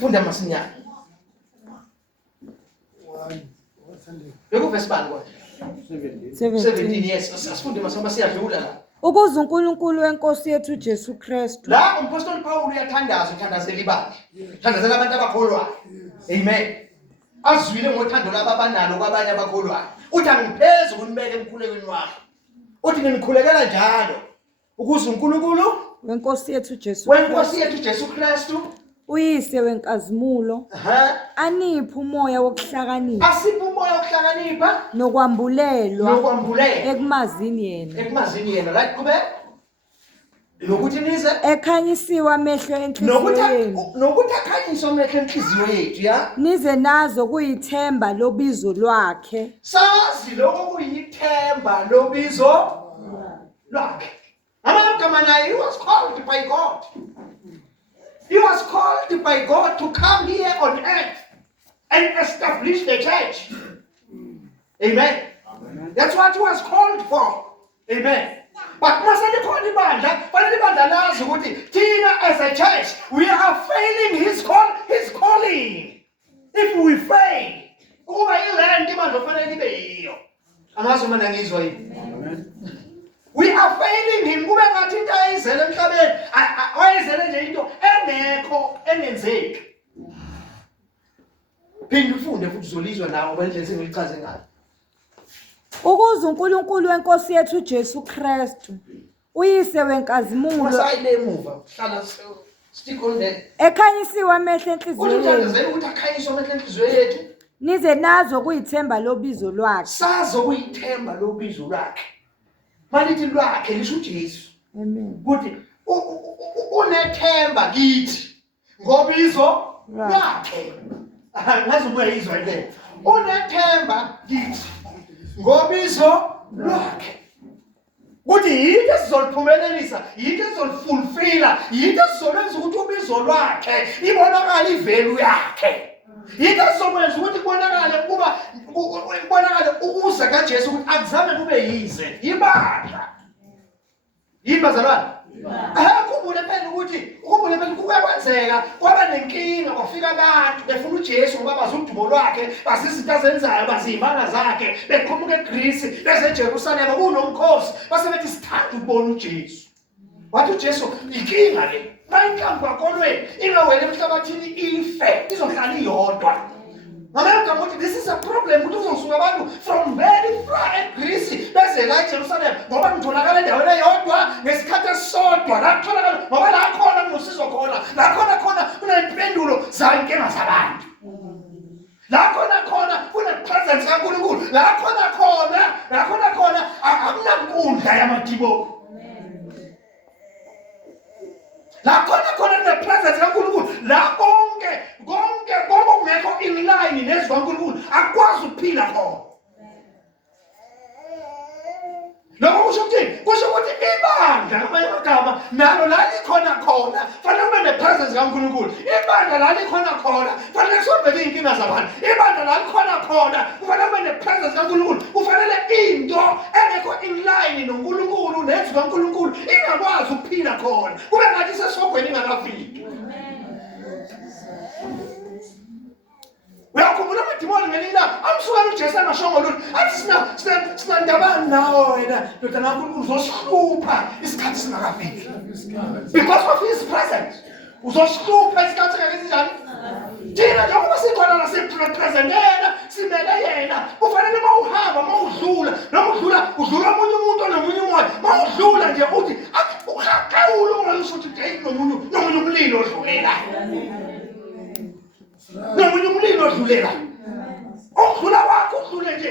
funda masinyane Beku verse bani kodwa 17 17. years. Asifunde masamba siyadlula la. Ukuze uNkulunkulu wenkosi yethu Jesu Kristu La umpostoli Paul uyathandaza uthandazela ibandla. Uthandazela abantu abakholwayo. Amen. Azwile ngothando lababanalo kwabanye abakholwayo. Uthi angipheze ukunibeka emkhulekweni wakho. Uthi nginikhulekela njalo ukuze uNkulunkulu wenkosi yethu Jesu wenkosi yethu Jesu Kristu uyise wenkazimulo aniphe umoya wokuhlakanipha asiphe umoya wokuhlakanipha nokwambulelwa nokwambulela ekumazini yena ekumazini yena la qhubeka nokuthi nize ekhanyisiwe amehlo enhliziyweni nokuthi akhanyiswe amehlo enhliziyo yethu ya nize nazo kuyithemba lobizo lwakhe sazi lokho kuyithemba lobizo lwakhe amagama naye he was called by God. He was called by God to come here on earth and establish the church. Amen. That's what he was called for. Amen. But masani khona ibandla, fanele ibandla lazi ukuthi thina as a church we are failing his calling. If we fail, ukuba irent ibandla fanele libe yiyo. Angazi mina ngizwa yini. We are failing him. Kube ngathi into ayizele emhlabeni, ayizele nje into engekho engenzeki. Phinde ufunde futhi uzolizwa nawe ngendlela engilichaze ngayo. ukuze uNkulunkulu wenkosi yethu Jesu Kristu uyise wenkazimulo Wasayile emuva, hlala stick on there. ekhanyisiwe amehlo enhliziyweni Uthandazela ukuthi akhanyiswe amehlo enhliziyo yethu. nize nazo kuyithemba lobizo lwakhe Sazo kuyithemba lobizo lwakhe. Malithi lwakhe lisho uJesu. amen Ukuthi unethemba kithi ngobizo lwakhe. Ngazi umuyizwa le. Unethemba kithi ngobizo lwakhe. Ukuthi yinto esizoliphumelelisa, yinto esizolifulfilla, yinto esizokwenza ukuthi ubizo lwakhe ibonakala ivalue yakhe. Yinto esizokwenza ukuthi kubonakale kubonakale ukuza kaJesu ukuthi akuzange kube yize ibandla. Yibazalwane. Ukhumbule phela ukuthi kuyakwenzeka kwaba nenkinga kwafika abantu befuna uJesu ngoba bazi udumo lwakhe, bazi izinto azenzayo, bazi izimanga zakhe, beqhamuka eGreece bese eJerusalema kunomkhosi base bethi sithanda ukubona uJesu. Wathi uJesu inkinga le bayinkambi kwakolweni ingawela emhlabathini ife izohlala iyodwa. Ngamagama this is a problem ukuthi uzosuka abantu from very far eGreece beze la eJerusalem ngoba ngitholakala endaweni eyodwa ngesikhathi esisodwa la kutholakala ngoba la khona kunosizo khona la khona kunezimpendulo zankinga zabantu la khona kunepresence kaNkulunkulu la khona akunankundla yamadimoni la khona kunepresence kaNkulunkulu la konke kungekho in line nezwi kaNkulunkulu akwazi ukuphila khona. Lokho kusho ukuthi ibandla ngamanye amagama nalo la likhona fanele kube nepresence kaNkulunkulu. Ibandla la likhona fanele kusolve inkinga zabantu. Ibandla la likhona kufanele kube nepresence kaNkulunkulu. Kufanele into engekho in line noNkulunkulu nezwi kaNkulunkulu ingakwazi ukuphila khona. Kube ngathi sesogweni ingakafiki. Uyakhumbula amadimoni ngelina amsuka uJesu angashongo lutho athi sina ndabani nawo wena ndoda kaNkulunkulu uzosihlupha isikhathi singakafiki because of his presence uzosihlupha isikhathi singakenjani thina njengoba sikhona la sipresent yena simele yena kufanele mawuhamba mawudlula noma udlula omunye umuntu nomunye umoya mawudlula nje uthi ukhaqawula umoya usuthi hey nomunye umlilo odlulela nomunye umlilo odlulela okudlula kwakho udlule nje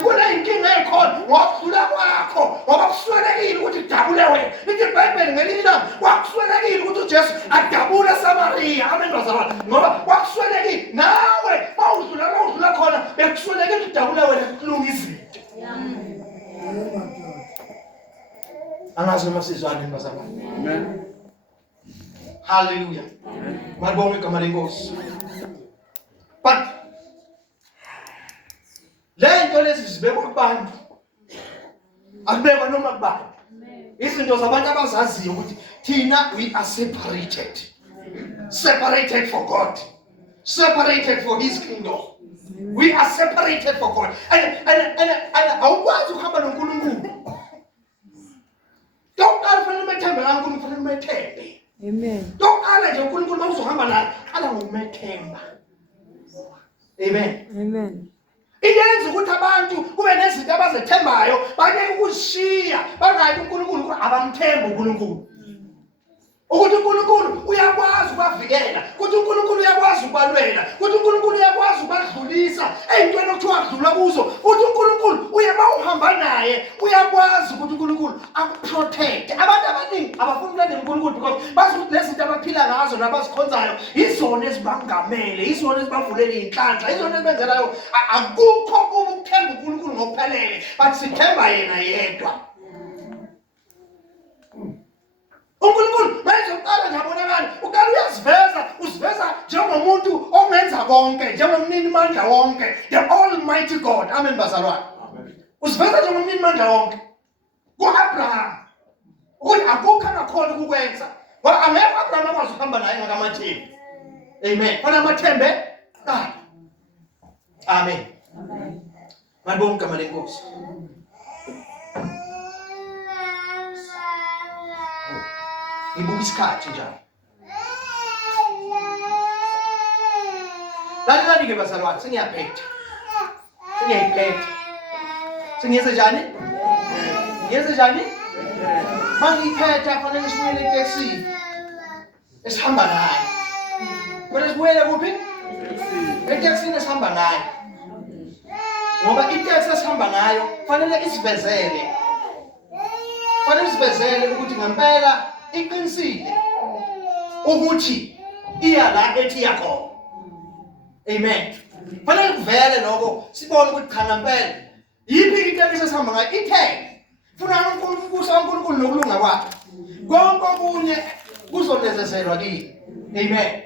kuneyinkinga ekhona ngokudlula kwakho ngoba kuswelekile ukuthi kudabule wena. Lithi iBhayibheli ngelinye ilanga kwakuswelekile ukuthi uJesu adabule eSamariya abendwazana ngoba kwakuswelekile nawe mawudlula khona bekuswelekile ukuthi udabule wena kulunga izinto. Angazi noma sizwane bazalwane. Amen. Hallelujah. Malibonge igama lenkosi. But lento lezi zibekwa kubantu akubekwa noma kubani. Izinto zabantu abazaziyo ukuthi thina we are separated for God, separated for his kingdom. We are separated for God. And awukwazi ukuhamba noNkulunkulu. Don't fanele umethembe kaNkulunkulu, fanele umethembe. Amen. Don't nje uNkulunkulu mawuzohamba naye, qala ngokumethemba. Amen. Amen. Iyenza ukuthi abantu kube nezinto abazethembayo, bayeke ukuzishiya, bangayi kuNkulunkulu abamthemba uNkulunkulu. Ukuthi uNkulunkulu uyakwazi ukubavikela, ukuthi uNkulunkulu uyakwazi ukubalwela, ukuthi uNkulunkulu uyakwazi ukubadlulisa eyintweni okuthiwa kudlula kuzo, ukuthi uNkulunkulu uyema uhamba naye, uyakwazi ukuthi uNkulunkulu akuprotect. Abantu abaningi abafuni ukulandela uNkulunkulu because bazi ukuthi lezi zinto abaphila ngazo nabazikhonzayo izona ezibangamele, izona ezibavulela inhlanhla, izona ezibenzelayo akukho ukuthemba uNkulunkulu ngokuphelele, but sithemba yena yedwa. uNkulunkulu manje uqala ngabonakala uqala uziveza njengomuntu ongenza konke, njengomnini mandla wonke, the almighty God. Amen bazalwane. Uziveza njengomnini mandla wonke ku-Abraham ukuthi akukho angakhona ukukwenza, ngoba angeke Abraham akwazi ukuhamba naye ngamathembe. Amen. Khona amathembe qala. Amen. Ngibonga igama lenkosi. Ibuka isikhathi njalo. Lalelani-ke bazalwane, sengiyaphetha. Sengiyayiphetha. Sengiyenze njani? Ngiyenze njani? Mangiyiphetha fanele sibuyele etekisini esihamba naye. Kumele sibuyele kuphi? Etekisini esihamba naye. Ngoba iteksi esihamba nayo fanele isivezele. Fanele isivezele ukuthi ngempela iqinisile ukuthi iya la ethi yakho. Amen. Fanele kuvele lokho sibone ukuthi cha ngempela yiphi iteksi esihamba ngayo ithenge. Funa uNkulunkulu nokulunga kwakhe. Konke okunye kuzonezezelwa kini. Amen.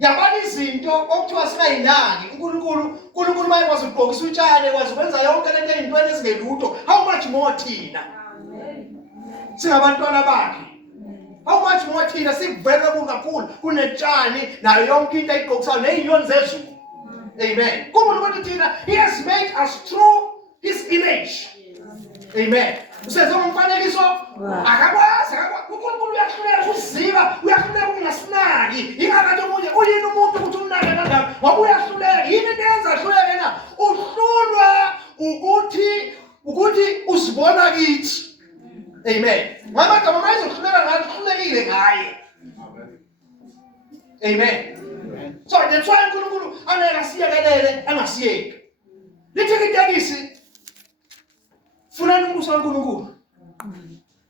Yabona izinto okuthiwa singayinaki uNkulunkulu mayekwazi ukugqokisa utshane, ekwazi ukwenza yonke lento eyintweni ezingelutho. How much more thina singabantwana bakhe? How much more thina sivele kakhulu kunetshani nayo yonke into ayigqokisayo nezinyoni zezulu. Amen. Kuba ukuthi thina he has made us through his image. Amen. Usenze umfanekiso akakwazi uNkulunkulu uyahluleka ukuziba, uyahluleka ukungasinaki. Ingakade omunye uyini umuntu ukuthi umnake kanjani, ngoba uyahluleka. Yini into eyenza ahluleke na? Uhlulwa ukuthi uzibona kithi. Amen. Ngamagama manje uhluleka ngathi uhlulekile ngaye. Amen. So that's why uNkulunkulu angeke asiyekelele angasiyeki. Lithi itekisi funani umbuso kaNkulunkulu.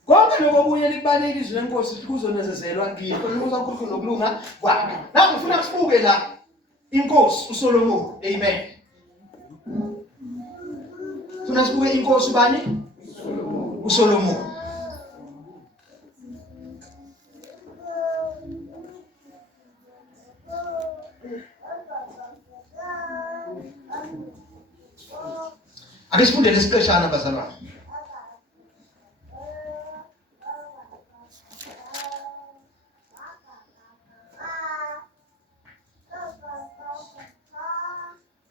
Konke lokho okunye likubaleka izwi lenkosi kuzonezezelwa kini. Umbuso kaNkulunkulu nokulunga kwakhe. Lapho ngifuna sibuke la inkosi uSolomon. Amen. Funa sibuke inkosi bani? uSolomon. Ake sifunde lesiqeshana bazalwane.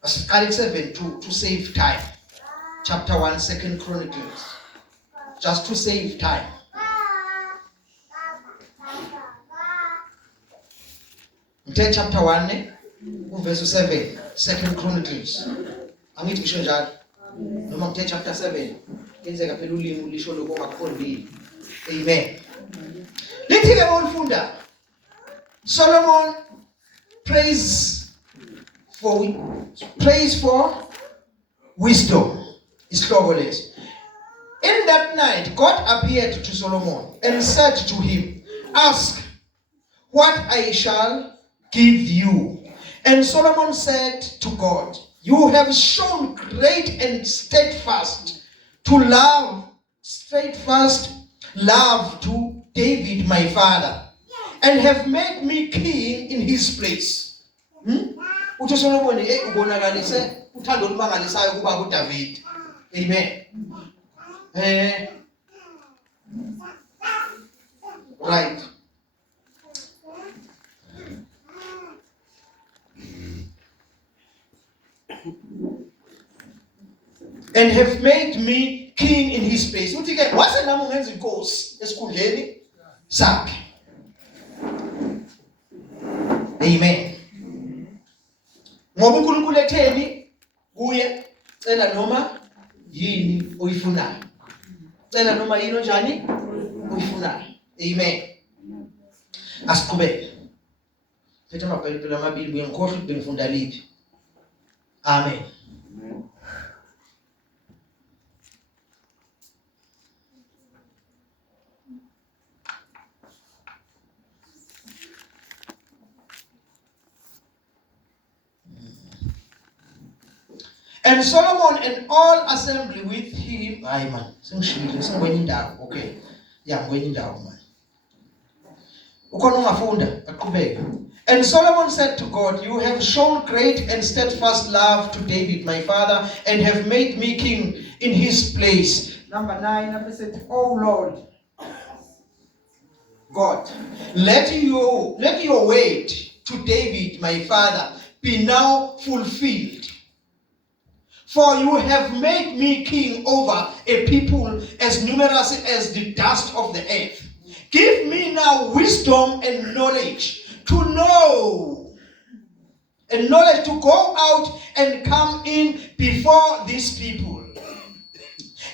Asiqale 7 to save time. Chapter 1, 2 Chronicles. Just to save time. Mthe chapter 1 verse 7, 2 Chronicles. Angithi ngisho njalo. Noma mthe chapter 7 kenzeka phela ulimi lisho lokho ongakuqondile. Amen. Lithi ke bonifunda Solomon prays for wisdom. Isihloko lesi. In that night God appeared to Solomon and said to him, "Ask what I shall give you." And Solomon said to God, "You have shown great and steadfast love to David my father, and have made me king in his place." Uthi Solomon ubonakalise uthando olumangalisayo kuba uDavid. Amen. Right. and have made me king in his place. Uthi ke wase nami ungenza inkosi esikhundleni sakhe. Amen. Ngoba uNkulunkulu etheni kuye cela noma yini oyifunayo. Cela noma yini onjani oyifunayo. Amen. Asiqhubeke. Phethe amabhayibheli amabili buye ngikhohle ukuthi bengifunda liphi. Amen. And Solomon and all assembly with him. Hayi man, sengishilo sengikwenye indawo. Okay. Yeah, ngikwenye indawo man. Ukhona ungafunda aqhubeke. And Solomon said to God, you have shown great and steadfast love to David my father and have made me king in his place. Number 9, I said, oh Lord God, let your word to David my father be now fulfilled. For you have made me king over a people as numerous as the dust of the earth. Give me now wisdom and knowledge to know, and knowledge to go out and come in before these people.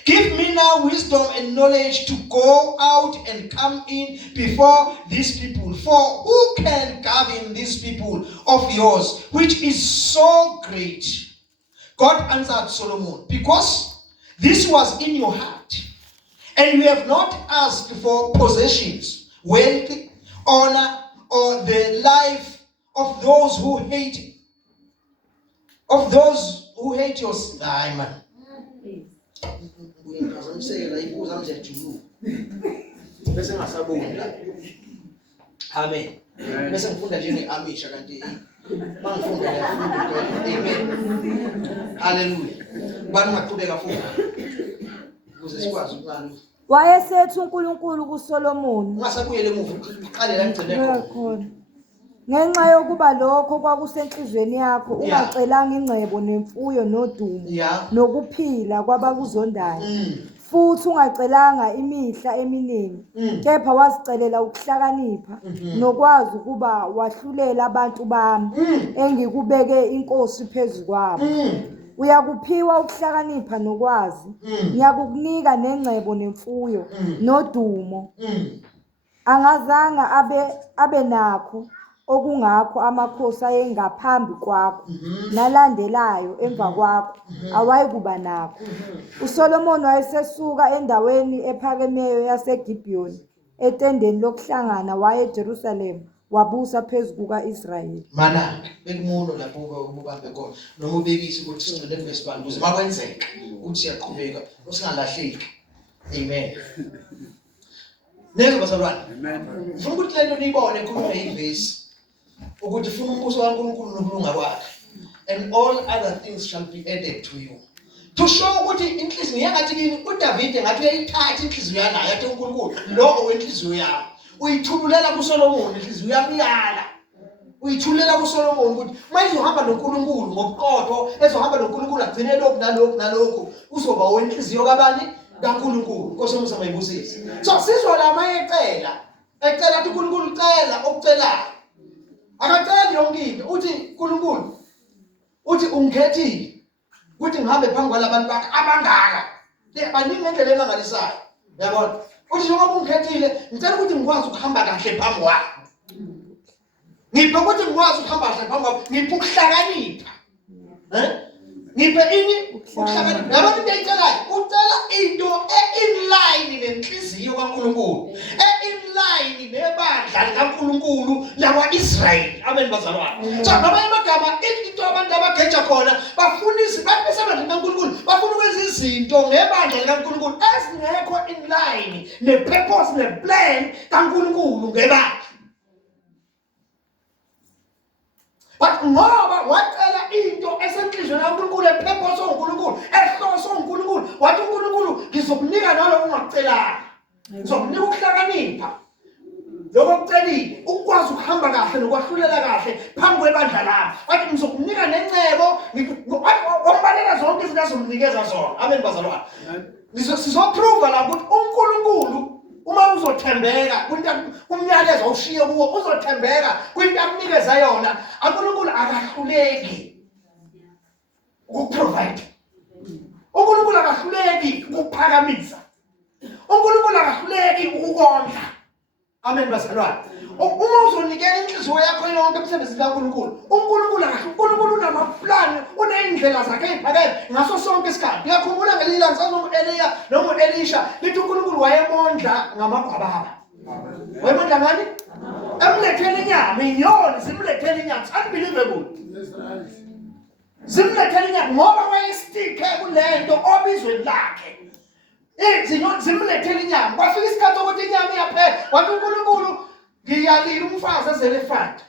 Give me now wisdom and knowledge to go out and come in before these people. For who can govern these people of yours, which is so great? God answered Solomon, because this was in your heart, and you have not asked for possessions, wealth, honor, or the life of those who hate your man. Amen. Bese ngifunda njenge Amisha kanti mangifunda amen. Hallelujah. Bani maqhubeka futhi. Ukuze sikwazi ukubala. Wayesethi uNkulunkulu kuSolomoni. Ungasabuyele emuva uqale la ngigcine khona. Ngenxa yokuba lokho kwakusenhlizweni yakho ungacelanga ingcebo nemfuyo nodumo nokuphila kwabakuzondayo. Futhi ungacelanga imihla eminingi, kepha wazicelela ukuhlakanipha nokwazi ukuba wahlulela abantu bami engikubeke inkosi phezulu kwabo. Uyakuphiwa ukuhlakanipha nokwazi, ngiyakukunika nengcebo nemfuyo nodumo. Angazanga abe nakho okungakho amakhosi ayengaphambi kwakho nalandelayo emva kwakho awayikuba nakho. uSolomon wayesesuka endaweni ephakemeyo yaseGibhiyoni etendeni lokuhlangana waye eJerusalema wabusa phezu kuka-Israyeli. Mana bekumuno lapho ubambe khona noma ubekise ukuthi sigcine kulesibani ukuze makwenzeka ukuthi siyaqhubeka usingalahleki. Amen. Neza bazalwane. Amen. Ufuna ukuthi lento niyibone ekhulunywa yivesi ukuthi ufuna umbuso kaNkulunkulu nokulunga kwakhe, and all other things shall be added to you. To show ukuthi inhliziyo yangathi kini uDavide ngathi uyayithatha inhliziyo yanayo yathi uNkulunkulu lo owenhliziyo yakho uyithululela kuSolomon, inhliziyo yakho iyala uyithululela kuSolomon ukuthi manje uhamba noNkulunkulu ngobuqotho ezohamba noNkulunkulu agcine lokhu nalokhu nalokhu uzoba wenhliziyo kabani kaNkulunkulu. Nkosi yami mayibusise. So sizwa la mayecela uthi uNkulunkulu cela okucelayo akaceli yonke into. Uthi uNkulunkulu uthi ungikhethile ukuthi ngihambe phambi kwalabantu bakhe abangaka baningi ngendlela emangalisayo. Yabona uthi njengoba ungikhethile ngicela ukuthi ngikwazi ukuhamba kahle phambi kwakho. Ngiphe ukuthi ngikwazi ukuhamba kahle phambi kwakho, ngiphe ukuhlakanipha. Ngiphe ini ukuhlakanipha. Yabona into ayicelayo ucela into in-line nenhliziyo kaNkulunkulu, in-line nebandla likaNkulunkulu lakwa-Israyeli. Amen bazalwane. So ngamanye amagama into abantu abageja khona bafuna besebandleni kaNkulunkulu bafuna ukwenza izinto ngebandla likaNkulunkulu ezingekho in-line ne-purpose ne-plan kaNkulunkulu ngebandla. But ngoba wacela into esenhlizweni kaNkulunkulu, epurpose uNkulunkulu, ehloso uNkulunkulu, wathi uNkulunkulu ngizokunika nalokho ungakucelanga. Ngizokunika ukuhlakanipha. Lokho okucelile ukwazi ukuhamba kahle nokwahlulela kahle phambi kwebandla lami. Wathi ngizokunika nencebo, ngombalela zonke zonke izinto azomnikeza zona. Amen bazalwane. Sizoprova la ukuthi uNkulunkulu uma uzothembeka kumyalezo awushiye kuwo, uzothembeka kwinto akunikeza yona, uNkulunkulu akahluleki ukuprovide. uNkulunkulu akahluleki ukuphakamisa. uNkulunkulu akahluleki ukukondla. Amen bazalwane. Uma uzonikela inhliziyo yakho yonke emsebenzini kaNkulunkulu, uNkulunkulu unamaplani, unezindlela zakhe eziphakeme ngaso sonke isikhathi. Ngiyakhumbula ngelinye ilanga sasinomEliya noma Elisha, lithi uNkulunkulu wayemondla ngamagwababa. Wayemondla ngani? Emlethele inyama, inyoni zimlethele inyama. It's unbelievable. Zimlethele inyama ngoba wayestikhe kulento obizweni lakhe. Izinyoni zimlethele inyama. Kwafika isikhathi ukuthi inyama iyaphela. Wathi uNkulunkulu, ngiyalila umfazi ezelephant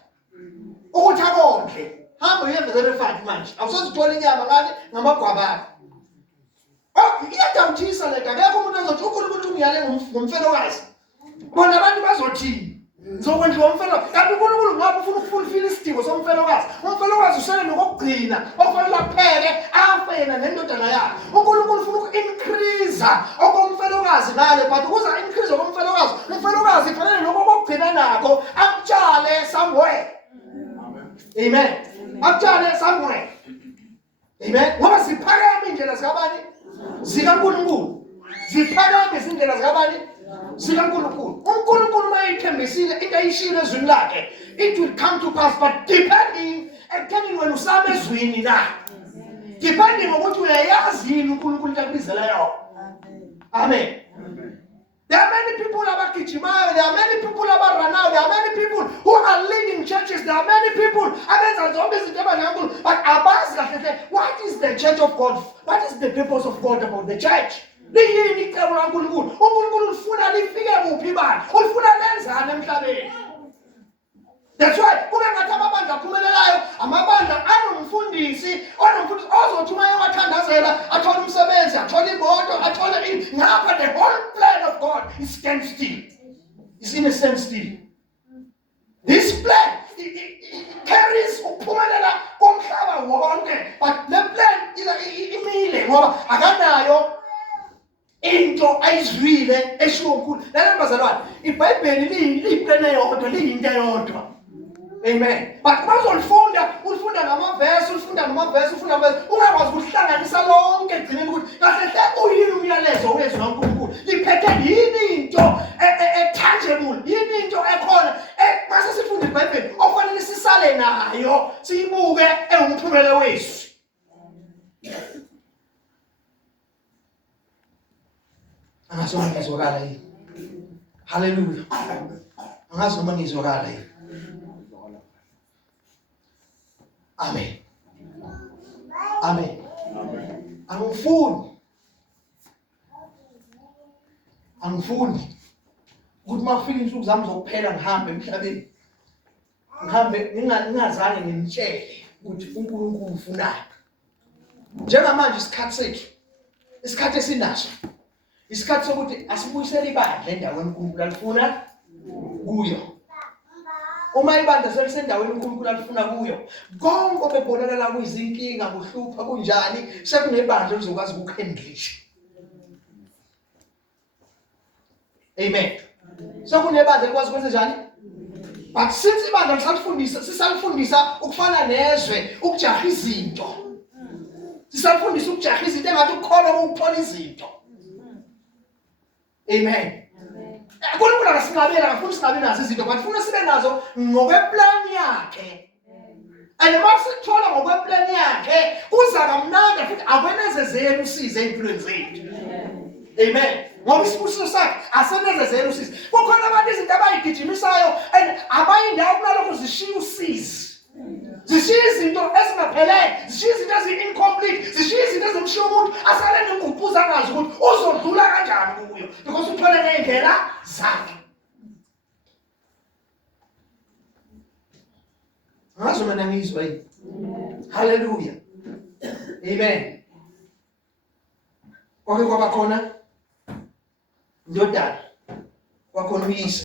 ukuthi akondle. Hamba uye ezelephant manje. Awusazithola inyama ngani? Ngamagwababa. Iyadawuthisa le nto. Akekho umuntu ozothi uNkulunkulu ungiyale ngomfelokazi. Bona abantu bazothini? Ngizokwenziwa umfelokazi. Kanti uNkulunkulu ngabe ufuna ukufulfill isidingo somfelokazi. Umfelokazi usele nokugcina okufanele apheke afena nendodana yakhe. uNkulunkulu ufuna uku-increase okomfelokazi ngale, but ukuze increase okomfelokazi, umfelokazi kufanele nokugcina nakho akutshale somewhere. Amen. Akutshale somewhere. Amen. Ngoba ziphakame indlela zikabani? ZikaNkulunkulu. Ziphakame izindlela zikabani? ZikaNkulunkulu. uNkulunkulu mayithembisile into ayishilo ezwini lakhe, it will come to pass, but depending ekutheni wena usame ezwini na. Depending ukuthi uyayazi yini uNkulunkulu into akubizela yona. Amen. There are many people abagijimayo, there are many people abaranayo, there are many people who are leading churches, there are many people abenza zonke izinto ebanyankulu, but abazi kahle what is the church of God? What is the purpose of God about the church? Liyini icebo laNkulunkulu? uNkulunkulu ufuna lifike kuphi ibandla? Ufuna lenzane emhlabeni? That's why kube ngathi amabandla aphumelelayo, amabandla anomfundisi ozothi uma ewathandazela athole umsebenzi, athole imoto, athole ini. Ngapha the whole plan of God is stand still. It's in a standstill. This plan carries ukuphumelela komhlaba wonke, but the plan imile ngoba akanayo into ayizwile eshiwo uNkulunkulu. Lalela bazalwane, iBhayibheli liyiplane yodwa, liyinto eyodwa. Amen. But ulifunda ngamavesi, ungakwazi ukuhlanganisa lonke egcineni ukuthi kahle hle uyini umyalezo wezwi kaNkulunkulu. Liphethe yini into tangible, yini into ekhona mase sifunda iBhayibheli ofanele sisale nayo, siyibuke engumphumela wezwi. Angazi noma ngizwakala yini. Hallelujah. Angazi noma ngizwakala yini. Amen. Amen. Angifuni ukuthi mafika insuku zami zokuphela ngihambe emhlabeni, ngingazange ngimtshele ukuthi uNkulunkulu ufunani. Njengamanje isikhathi esinaso, isikhathi sokuthi asibuyisele ibandla endaweni uNkulunkulu alifuna kuyo. Uma ibandla selisendaweni uNkulunkulu alifuna kuyo, konke obebonakala kuyizinkinga, kuhlupha kunjani, sekunebandla elizokwazi ukukhandlisha. Amen. Sekunebandla elikwazi ukwenza njani? But since ibandla sisalifundisa ukufana nezwe, ukujaha izinto. Sisalifundisa ukujaha izinto engathi ukukholwa ukuthola izinto. Amen. uNkulunkulu akasinqabela, akafuni singabe nazo izinto, but ufuna sibe nazo ngokweplan yakhe. And uma sithola ngokweplan yakhe, kuza kamnandi futhi akwenezezele usize empilweni zethu. Amen. Ngoba isibusiso sakhe asenezezele usize. Kukhona abantu izinto abayigijimisayo and abayindawo kunalokho zishiya usize. Zishiya izinto ezingaphelele, zishiya izinto ezi-incomplete, zishiya izinto ezimshiya umuntu asale nenguquza angazi ukuthi uzodlula kanjani kuyo, because uthole ngey'ndlela zakhe. Angazi uma nangizwa yini. Hallelujah. Amen. Kwake kwaba khona indodana, kwakhona uyise.